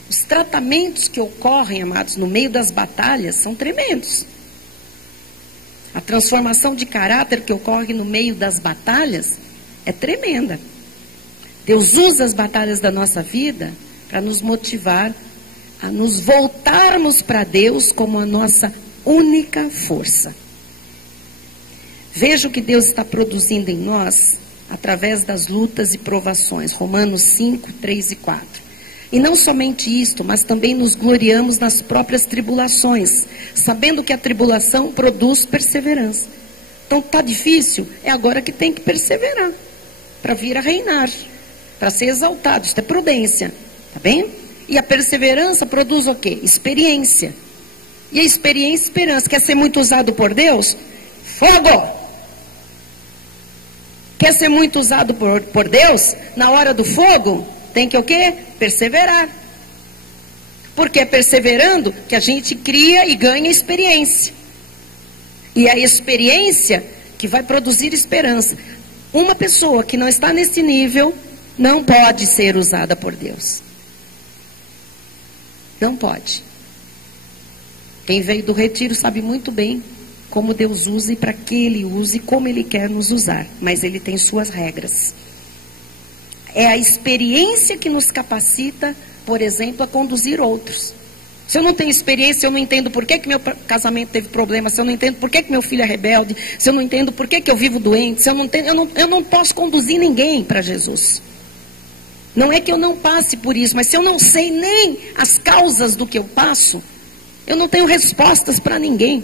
Os tratamentos que ocorrem, amados, no meio das batalhas são tremendos. A transformação de caráter que ocorre no meio das batalhas é tremenda. Deus usa as batalhas da nossa vida para nos motivar a nos voltarmos para Deus como a nossa única força. Veja o que Deus está produzindo em nós através das lutas e provações. Romanos 5, 3 e 4. E não somente isto, mas também nos gloriamos nas próprias tribulações, sabendo que a tribulação produz perseverança. Então está difícil, é agora que tem que perseverar, para vir a reinar, para ser exaltado. Isso é prudência, tá bem? E a perseverança produz o quê? Experiência. E a experiência, esperança. Quer ser muito usado por Deus? Fogo! Quer ser muito usado por Deus? Na hora do fogo, tem que o quê? Perseverar. Porque é perseverando que a gente cria e ganha experiência. E a experiência que vai produzir esperança. Uma pessoa que não está nesse nível não pode ser usada por Deus. Não pode. Quem veio do retiro sabe muito bem como Deus usa e para que Ele usa e como Ele quer nos usar. Mas Ele tem suas regras. É a experiência que nos capacita, por exemplo, a conduzir outros. Se eu não tenho experiência, eu não entendo por que meu casamento teve problema, se eu não entendo por que meu filho é rebelde, se eu não entendo por que eu vivo doente, se eu não entendo, eu não posso conduzir ninguém para Jesus. Não é que eu não passe por isso, mas se eu não sei nem as causas do que eu passo, eu não tenho respostas para ninguém.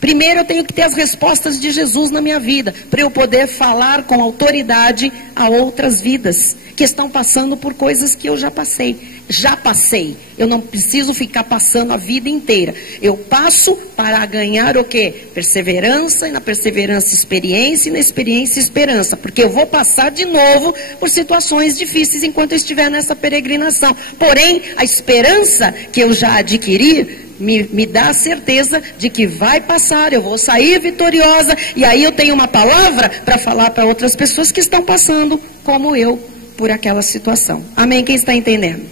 Primeiro eu tenho que ter as respostas de Jesus na minha vida, para eu poder falar com autoridade a outras vidas que estão passando por coisas que eu já passei. Já passei. Eu não preciso ficar passando a vida inteira. Eu passo para ganhar o quê? Perseverança, e na perseverança experiência, e na experiência esperança. Porque eu vou passar de novo por situações difíceis enquanto eu estiver nessa peregrinação. Porém, a esperança que eu já adquiri me dá a certeza de que vai passar, eu vou sair vitoriosa, e aí eu tenho uma palavra para falar para outras pessoas que estão passando, como eu, por aquela situação. Amém? Quem está entendendo?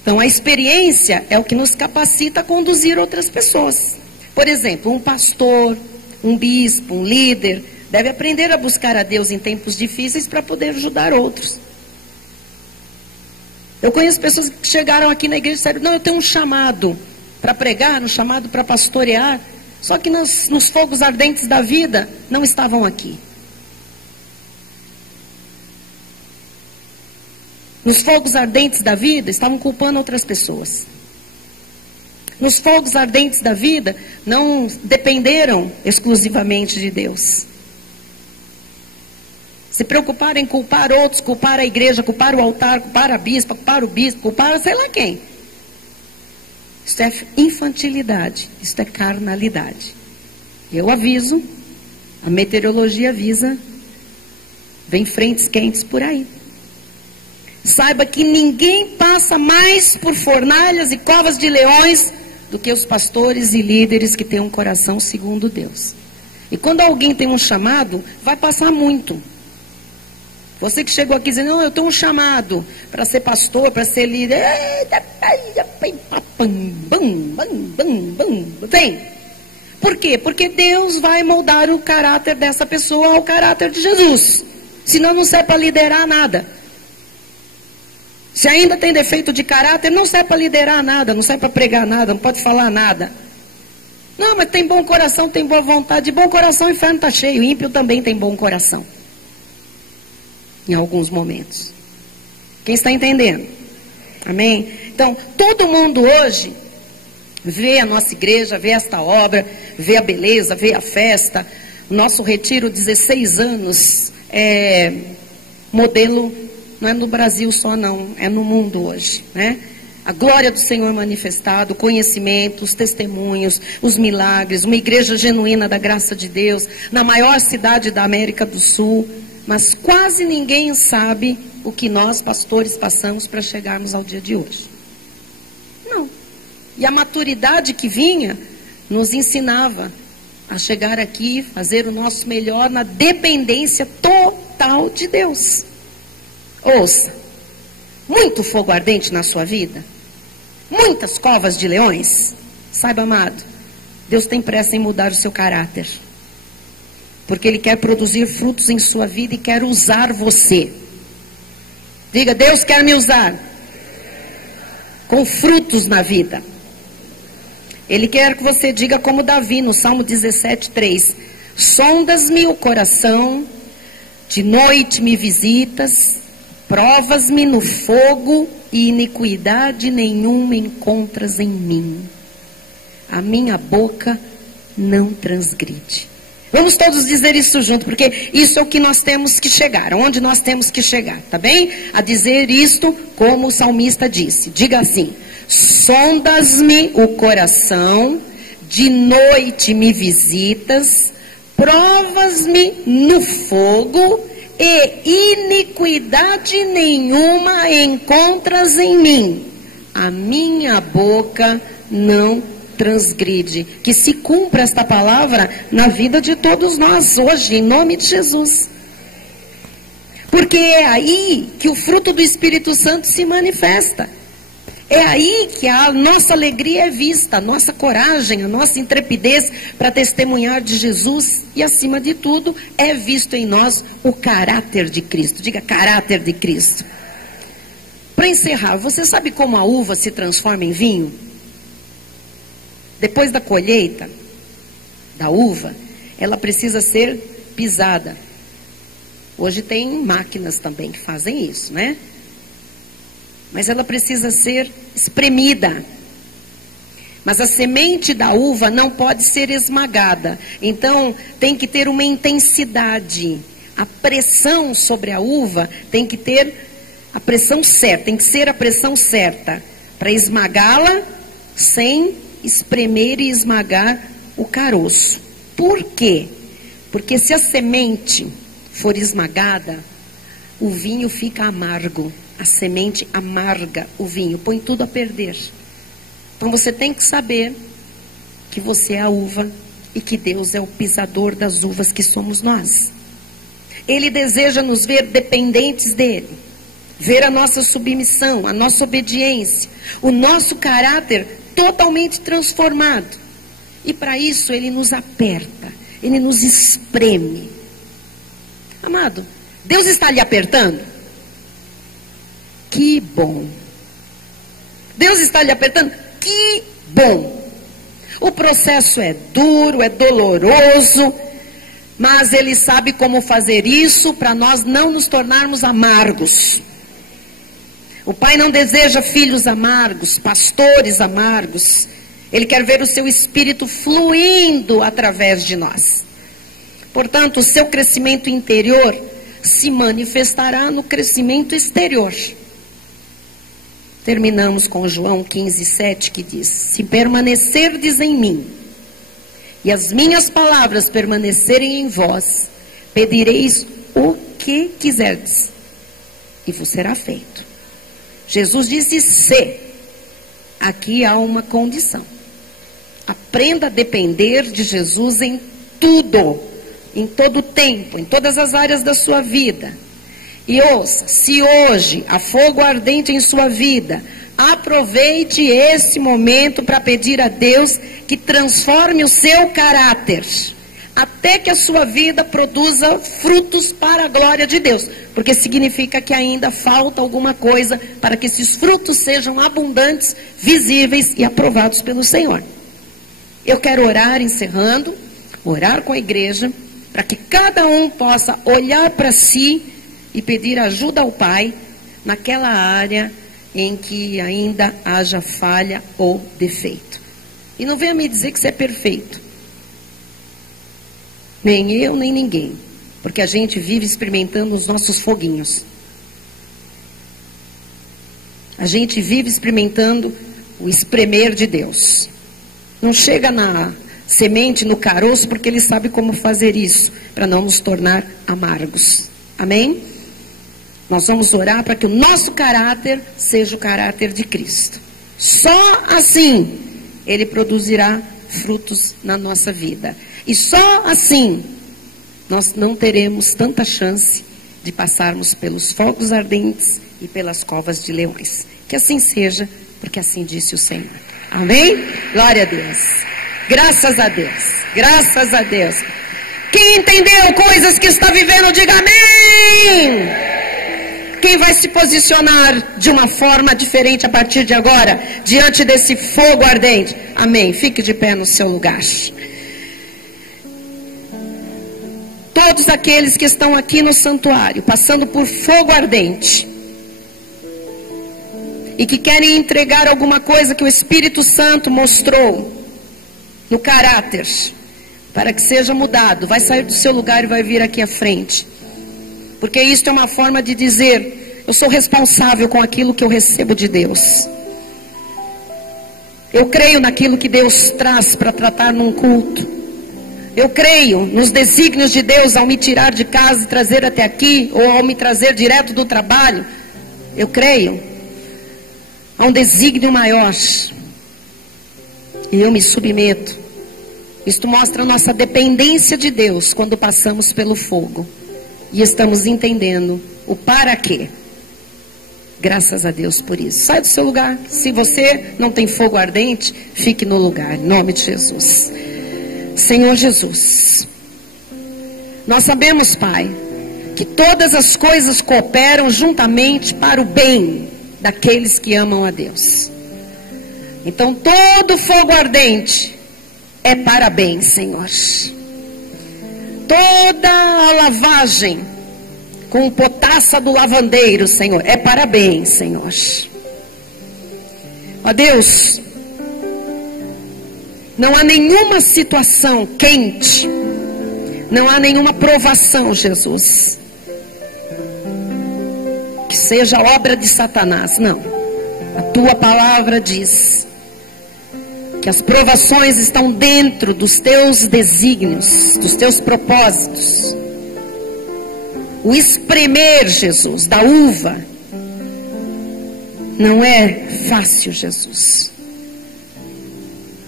Então, a experiência é o que nos capacita a conduzir outras pessoas. Por exemplo, um pastor, um bispo, um líder, deve aprender a buscar a Deus em tempos difíceis para poder ajudar outros. Eu conheço pessoas que chegaram aqui na igreja e disseram, não, eu tenho um chamado para pregar, um chamado para pastorear, só que nos fogos ardentes da vida não estavam aqui. Nos fogos ardentes da vida estavam culpando outras pessoas. Nos fogos ardentes da vida não dependeram exclusivamente de Deus. Se preocuparam em culpar outros, culpar a igreja, culpar o altar, culpar a bispa, culpar o bispo, culpar sei lá quem. Isso é infantilidade, isso é carnalidade. Eu aviso, a meteorologia avisa, vem frentes quentes por aí. Saiba que ninguém passa mais por fornalhas e covas de leões do que os pastores e líderes que têm um coração segundo Deus. E quando alguém tem um chamado, vai passar muito. Você que chegou aqui dizendo, não, eu tenho um chamado para ser pastor, para ser líder. Vem. Por quê? Porque Deus vai moldar o caráter dessa pessoa ao caráter de Jesus. Senão não serve para liderar nada. Se ainda tem defeito de caráter, não serve para liderar nada, não serve para pregar nada, não pode falar nada. Não, mas tem bom coração, tem boa vontade. De bom coração o inferno está cheio, ímpio também tem bom coração. Em alguns momentos. Quem está entendendo? Amém? Então, todo mundo hoje vê a nossa igreja, vê esta obra, vê a beleza, vê a festa. Nosso retiro, 16 anos, é modelo, não é no Brasil só não, é no mundo hoje, né? A glória do Senhor manifestada, o conhecimento, os testemunhos, os milagres, uma igreja genuína da graça de Deus, na maior cidade da América do Sul. Mas quase ninguém sabe o que nós, pastores, passamos para chegarmos ao dia de hoje. Não. E a maturidade que vinha nos ensinava a chegar aqui, fazer o nosso melhor na dependência total de Deus. Ouça, muito fogo ardente na sua vida, muitas covas de leões. Saiba, amado, Deus tem pressa em mudar o seu caráter. Porque Ele quer produzir frutos em sua vida e quer usar você. Diga, Deus quer me usar com frutos na vida. Ele quer que você diga como Davi no Salmo 17:3. Sondas-me o coração, de noite me visitas, provas-me no fogo e iniquidade nenhuma encontras em mim. A minha boca não transgride. Vamos todos dizer isso junto, porque isso é o que nós temos que chegar, onde nós temos que chegar, tá bem? A dizer isto como o salmista disse. Diga assim: sondas-me o coração, de noite me visitas, provas-me no fogo e iniquidade nenhuma encontras em mim. A minha boca não transgride. Que se cumpra esta palavra na vida de todos nós hoje, em nome de Jesus. Porque é aí que o fruto do Espírito Santo se manifesta. É aí que a nossa alegria é vista, a nossa coragem, a nossa intrepidez para testemunhar de Jesus. E acima de tudo, é visto em nós o caráter de Cristo. Diga, caráter de Cristo. Para encerrar, você sabe como a uva se transforma em vinho? Depois da colheita da uva, ela precisa ser pisada. Hoje tem máquinas também que fazem isso, né? Mas ela precisa ser espremida. Mas a semente da uva não pode ser esmagada. Então, tem que ter uma intensidade. A pressão sobre a uva tem que ter a pressão certa. Tem que ser a pressão certa para esmagá-la sem espremer e esmagar o caroço. Por quê? Porque se a semente for esmagada, o vinho fica amargo. A semente amarga o vinho, põe tudo a perder. Então você tem que saber que você é a uva e que Deus é o pisador das uvas que somos nós. Ele deseja nos ver dependentes dele, ver a nossa submissão, a nossa obediência, o nosso caráter totalmente transformado. E para isso Ele nos aperta, Ele nos espreme. Amado, Deus está lhe apertando? Que bom. Deus está lhe apertando? Que bom. O processo é duro, é doloroso, mas Ele sabe como fazer isso para nós não nos tornarmos amargos. O Pai não deseja filhos amargos, pastores amargos. Ele quer ver o seu Espírito fluindo através de nós. Portanto, o seu crescimento interior se manifestará no crescimento exterior. Terminamos com João 15:7, que diz: se permanecerdes em mim, e as minhas palavras permanecerem em vós, pedireis o que quiserdes, e vos será feito. Jesus disse se. Aqui há uma condição. Aprenda a depender de Jesus em tudo, em todo o tempo, em todas as áreas da sua vida. E ouça, se hoje há fogo ardente em sua vida, aproveite esse momento para pedir a Deus que transforme o seu caráter, até que a sua vida produza frutos para a glória de Deus, porque significa que ainda falta alguma coisa para que esses frutos sejam abundantes, visíveis e aprovados pelo Senhor. Eu quero orar, encerrando, orar com a igreja, para que cada um possa olhar para si e pedir ajuda ao Pai naquela área em que ainda haja falha ou defeito. E não venha me dizer que você é perfeito. Nem eu, nem ninguém. Porque a gente vive experimentando os nossos foguinhos. A gente vive experimentando o espremer de Deus. Não chega na semente, no caroço, porque Ele sabe como fazer isso, para não nos tornar amargos. Amém? Nós vamos orar para que o nosso caráter seja o caráter de Cristo. Só assim Ele produzirá frutos na nossa vida. E só assim nós não teremos tanta chance de passarmos pelos fogos ardentes e pelas covas de leões. Que assim seja, porque assim disse o Senhor. Amém? Glória a Deus. Graças a Deus. Graças a Deus. Quem entendeu coisas que está vivendo, diga amém. Quem vai se posicionar de uma forma diferente a partir de agora, diante desse fogo ardente? Amém. Fique de pé no seu lugar. Todos aqueles que estão aqui no santuário, passando por fogo ardente, e que querem entregar alguma coisa que o Espírito Santo mostrou no caráter, para que seja mudado, vai sair do seu lugar e vai vir aqui à frente. Porque isto é uma forma de dizer: eu sou responsável com aquilo que eu recebo de Deus. Eu creio naquilo que Deus traz para tratar num culto. Eu creio nos desígnios de Deus ao me tirar de casa e trazer até aqui, ou ao me trazer direto do trabalho. Eu creio. Há um desígnio maior. E eu me submeto. Isto mostra a nossa dependência de Deus quando passamos pelo fogo. E estamos entendendo o para quê. Graças a Deus por isso. Sai do seu lugar. Se você não tem fogo ardente, fique no lugar. Em nome de Jesus. Senhor Jesus, nós sabemos, Pai, que todas as coisas cooperam juntamente para o bem daqueles que amam a Deus. Então todo fogo ardente é para bem, Senhor. Toda a lavagem com potassa do lavandeiro, Senhor, é para bem, Senhor. Ó Deus, não há nenhuma situação quente, não há nenhuma provação, Jesus, que seja obra de Satanás. Não. A tua palavra diz que as provações estão dentro dos teus desígnios, dos teus propósitos. O espremer, Jesus, da uva não é fácil, Jesus.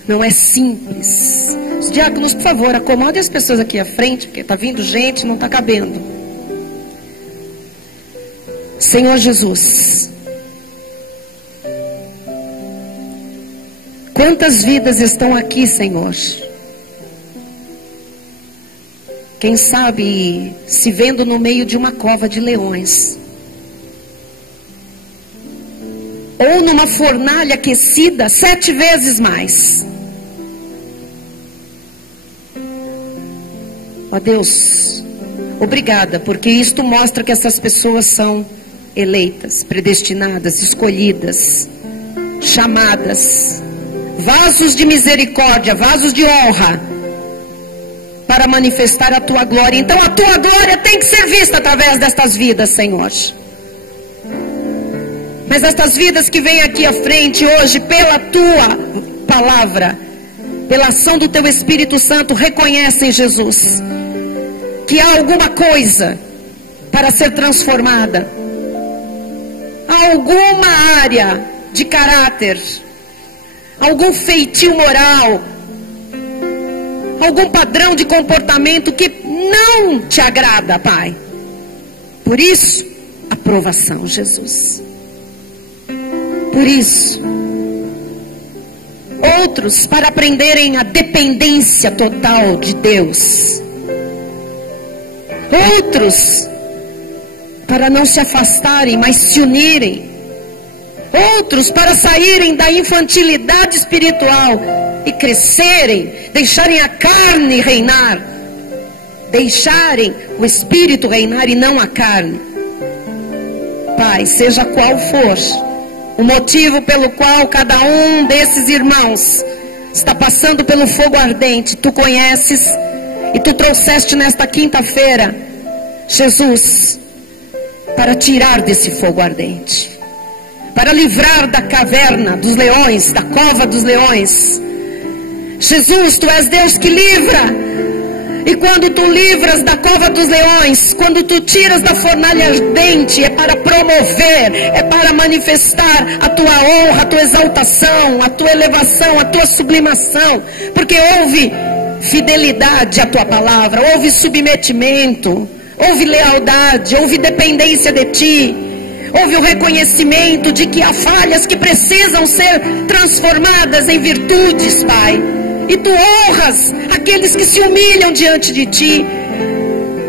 Não é simples. Os diáconos, por favor, acomodem as pessoas aqui à frente, porque está vindo gente, não está cabendo. Senhor Jesus, quantas vidas estão aqui, Senhor? Quem sabe se vendo no meio de uma cova de leões, ou numa fornalha aquecida 7 vezes mais. Ó Deus, obrigada, porque isto mostra que essas pessoas são eleitas, predestinadas, escolhidas, chamadas, vasos de misericórdia, vasos de honra, para manifestar a tua glória. Então a tua glória tem que ser vista através destas vidas, Senhor. Mas estas vidas que vêm aqui à frente hoje, pela tua palavra, pela ação do teu Espírito Santo, reconhecem, Jesus, que há alguma coisa para ser transformada. Há alguma área de caráter, algum feitio moral, algum padrão de comportamento que não te agrada, Pai. Por isso, provação, Jesus. Por isso, outros para aprenderem a dependência total de Deus, outros para não se afastarem, mas se unirem, outros para saírem da infantilidade espiritual e crescerem, deixarem a carne reinar, deixarem o Espírito reinar e não a carne. Pai, seja qual for o motivo pelo qual cada um desses irmãos está passando pelo fogo ardente, Tu conheces e Tu trouxeste nesta quinta-feira, Jesus, para tirar desse fogo ardente, para livrar da caverna dos leões, da cova dos leões. Jesus, Tu és Deus que livra. E quando Tu livras da cova dos leões, quando Tu tiras da fornalha ardente, é para promover, é para manifestar a Tua honra, a Tua exaltação, a Tua elevação, a Tua sublimação. Porque houve fidelidade à Tua palavra, houve submetimento, houve lealdade, houve dependência de Ti. Houve o reconhecimento de que há falhas que precisam ser transformadas em virtudes, Pai. E Tu honras aqueles que se humilham diante de Ti.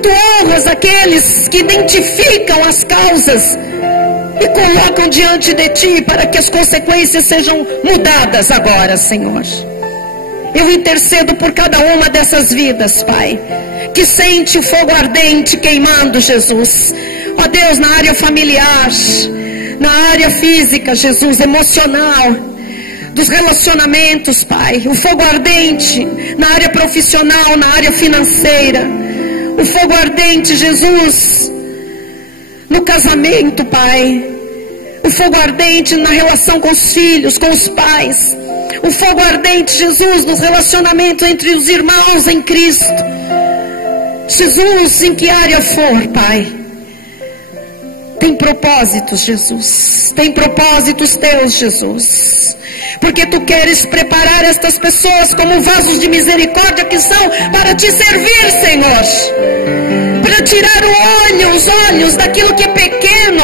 Tu honras aqueles que identificam as causas e colocam diante de Ti para que as consequências sejam mudadas agora, Senhor. Eu intercedo por cada uma dessas vidas, Pai, que sente o fogo ardente queimando, Jesus. Ó Deus, na área familiar, na área física, Jesus, emocional, dos relacionamentos, Pai, o fogo ardente na área profissional, na área financeira, o fogo ardente, Jesus, no casamento, Pai, o fogo ardente na relação com os filhos, com os pais, o fogo ardente, Jesus, nos relacionamentos entre os irmãos em Cristo. Jesus, em que área for, Pai, tem propósitos, Jesus, tem propósitos Teus, Jesus, porque Tu queres preparar estas pessoas como vasos de misericórdia que são para Te servir, Senhor, para tirar os olhos daquilo que é pequeno,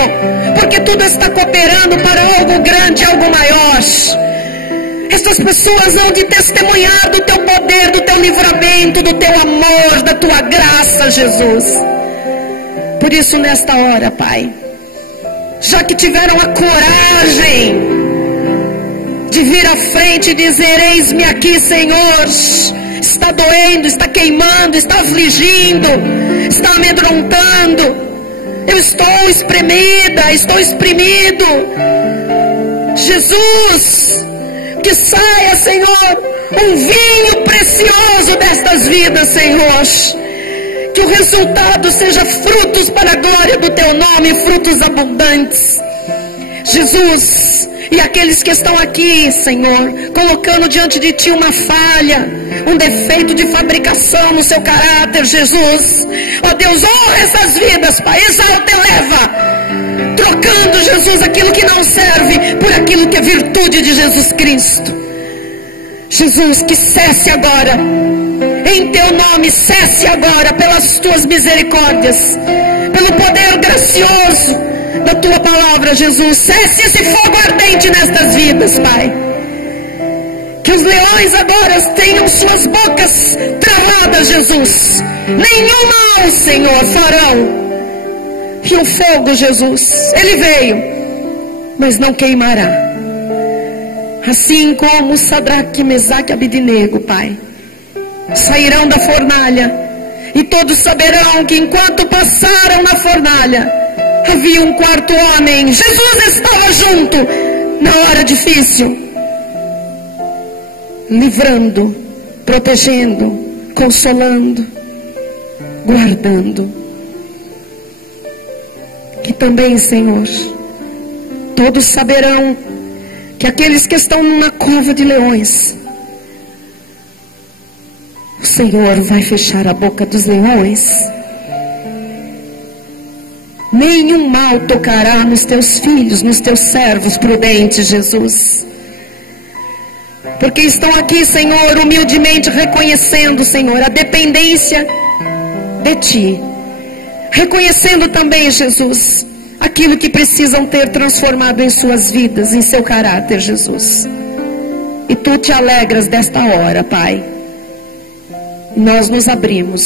porque tudo está cooperando para algo grande, algo maior. Estas pessoas hão de testemunhar do Teu poder, do Teu livramento, do Teu amor, da Tua graça, Jesus. Por isso, nesta hora, Pai, já que tiveram a coragem de vir à frente e dizer: eis-me aqui, Senhor, está doendo, está queimando, está afligindo, está amedrontando, eu estou espremida, estou exprimido. Jesus, que saia, Senhor, um vinho precioso destas vidas, Senhor. Que o resultado seja frutos para a glória do Teu nome, frutos abundantes. Jesus, e aqueles que estão aqui, Senhor, colocando diante de Ti uma falha, um defeito de fabricação no seu caráter, Jesus. Ó Deus, honra essas vidas, Pai, exalta e eleva, trocando, Jesus, aquilo que não serve por aquilo que é virtude de Jesus Cristo. Jesus, que cesse agora, em Teu nome, cesse agora pelas Tuas misericórdias, pelo poder gracioso da Tua palavra, Jesus. Cesse esse fogo ardente nestas vidas, Pai. Que os leões agora tenham suas bocas travadas, Jesus. Nenhum mal, Senhor, farão. E o fogo, Jesus, ele veio, mas não queimará. Assim como Sadraque, Mesaque e Abednego, Pai, sairão da fornalha, e todos saberão que enquanto passaram na fornalha, havia um quarto homem. Jesus estava junto na hora difícil, livrando, protegendo, consolando, guardando. Que também, Senhor, todos saberão que aqueles que estão na cova de leões, o Senhor vai fechar a boca dos leões. Nenhum mal tocará nos Teus filhos, nos Teus servos prudentes, Jesus. Porque estão aqui, Senhor, humildemente reconhecendo, Senhor, a dependência de Ti. Reconhecendo também, Jesus, aquilo que precisam ter transformado em suas vidas, em seu caráter, Jesus. E Tu te alegras desta hora, Pai. Nós nos abrimos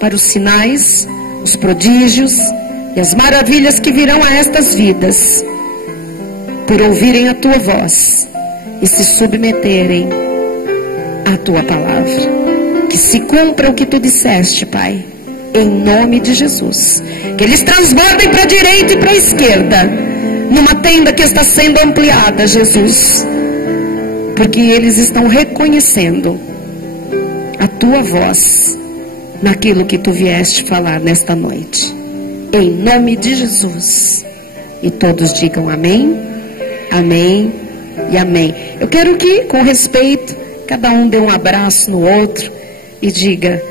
para os sinais, os prodígios e as maravilhas que virão a estas vidas, por ouvirem a Tua voz e se submeterem à Tua palavra. Que se cumpra o que Tu disseste, Pai, em nome de Jesus. Que eles transbordem para a direita e para a esquerda, numa tenda que está sendo ampliada, Jesus, porque eles estão reconhecendo a Tua voz naquilo que Tu vieste falar nesta noite, em nome de Jesus. E todos digam amém, amém e amém. Eu quero que, com respeito, cada um dê um abraço no outro e diga: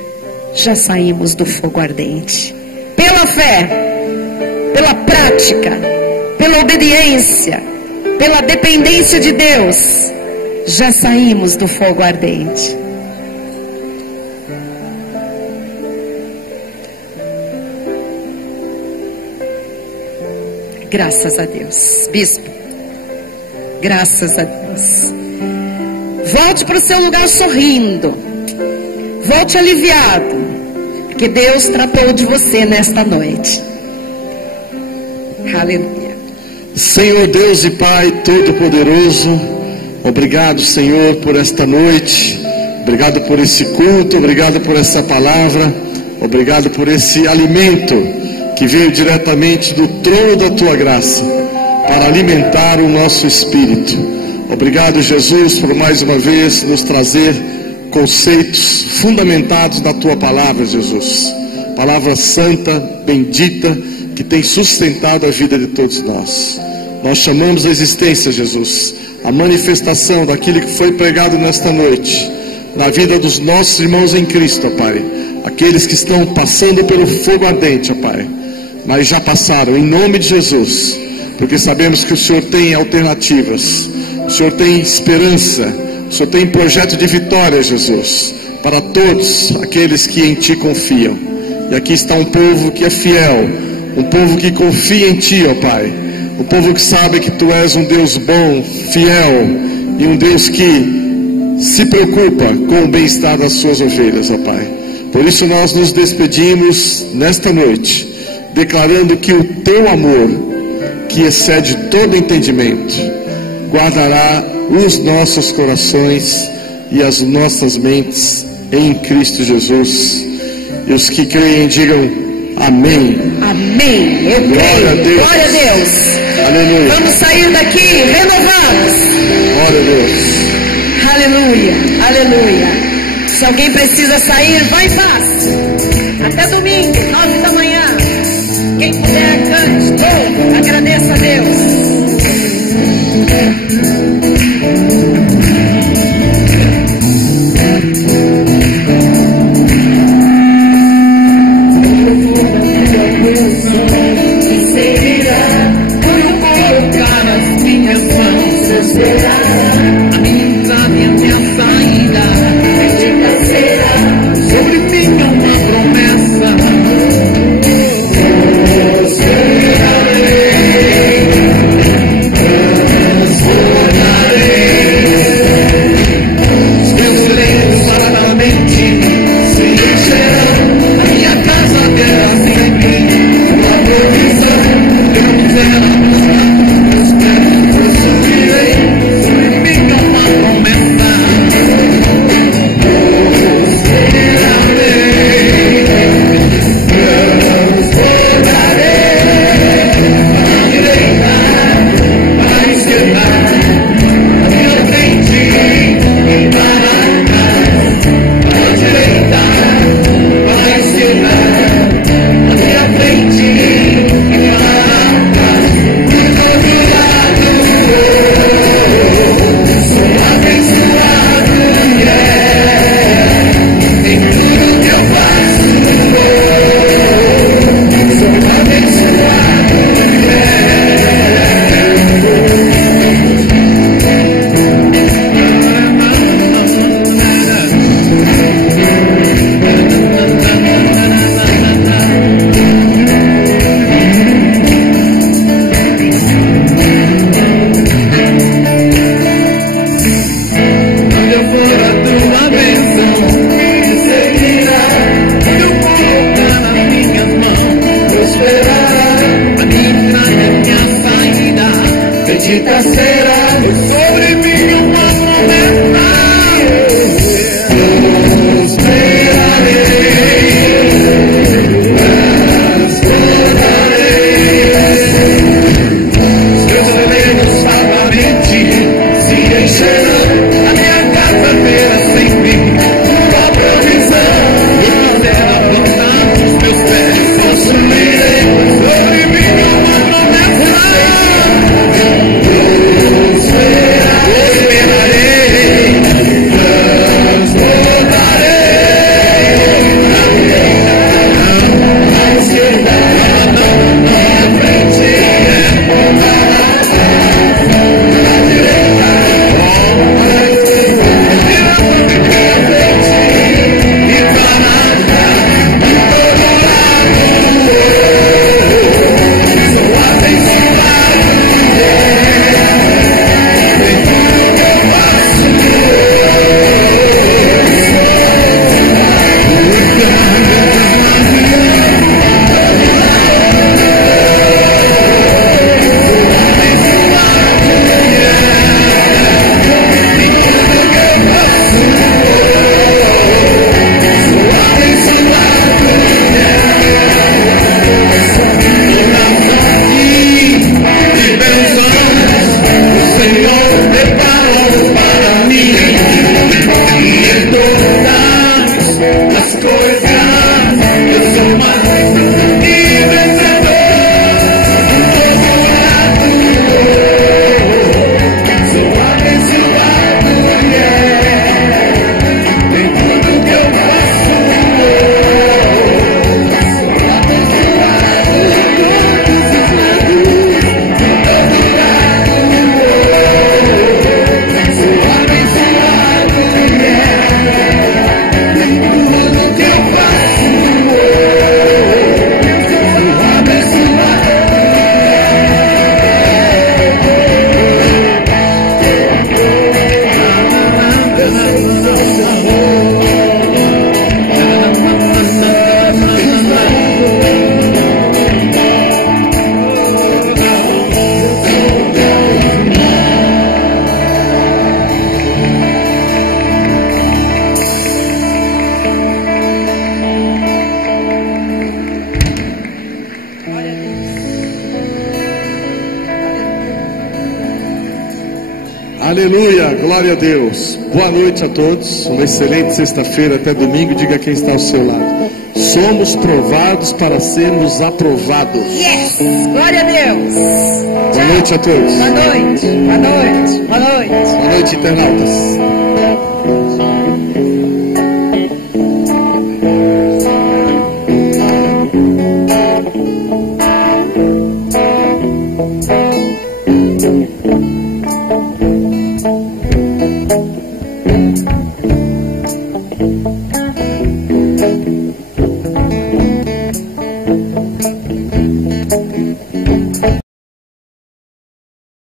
já saímos do fogo ardente. Pela fé, pela prática, pela obediência, pela dependência de Deus, já saímos do fogo ardente. Graças a Deus. Bispo, graças a Deus. Volte para o seu lugar sorrindo. Volte aliviado, porque Deus tratou de você nesta noite. Aleluia. Senhor Deus e Pai Todo-Poderoso, obrigado, Senhor, por esta noite. Obrigado por esse culto, obrigado por essa palavra, obrigado por esse alimento que veio diretamente do trono da Tua graça para alimentar o nosso espírito. Obrigado, Jesus, por mais uma vez nos trazer conceitos fundamentados na Tua palavra, Jesus. Palavra santa, bendita, que tem sustentado a vida de todos nós. Nós chamamos a existência, Jesus, a manifestação daquilo que foi pregado nesta noite, na vida dos nossos irmãos em Cristo, ó Pai. Aqueles que estão passando pelo fogo ardente, ó Pai, mas já passaram, em nome de Jesus, porque sabemos que o Senhor tem alternativas, o Senhor tem esperança, o Senhor tem projeto de vitória, Jesus, para todos aqueles que em Ti confiam. E aqui está um povo que é fiel, um povo que confia em Ti, ó Pai, um povo que sabe que Tu és um Deus bom, fiel, e um Deus que se preocupa com o bem-estar das Suas ovelhas, ó Pai. Por isso nós nos despedimos nesta noite, declarando que o Teu amor, que excede todo entendimento, guardará os nossos corações e as nossas mentes em Cristo Jesus. E os que creem digam amém. Amém. Eu creio. Glória a Deus. Aleluia. Vamos sair daqui renovados. Glória a Deus. Aleluia. Aleluia. Se alguém precisa sair, vai em paz. Até domingo, 9 da manhã. Quem puder, cante. Agradeça a Deus. Promessa. nunca será sobre mim uma promessa. Eu esperarei, os meus celeiros novamente se encherão, a minha casa terá sempre tua provisão. Eu quiser apontar os meus pés, possuirei sobre mim uma promessa. Eu esperarei, transbordarei. A ansiedade não na frente Aleluia, glória a Deus. Boa noite a todos, uma excelente sexta-feira até domingo. Diga quem está ao seu lado: somos provados para sermos aprovados. Yes! Glória a Deus! Boa noite a todos. Boa noite, boa noite, boa noite. Boa noite, internautas.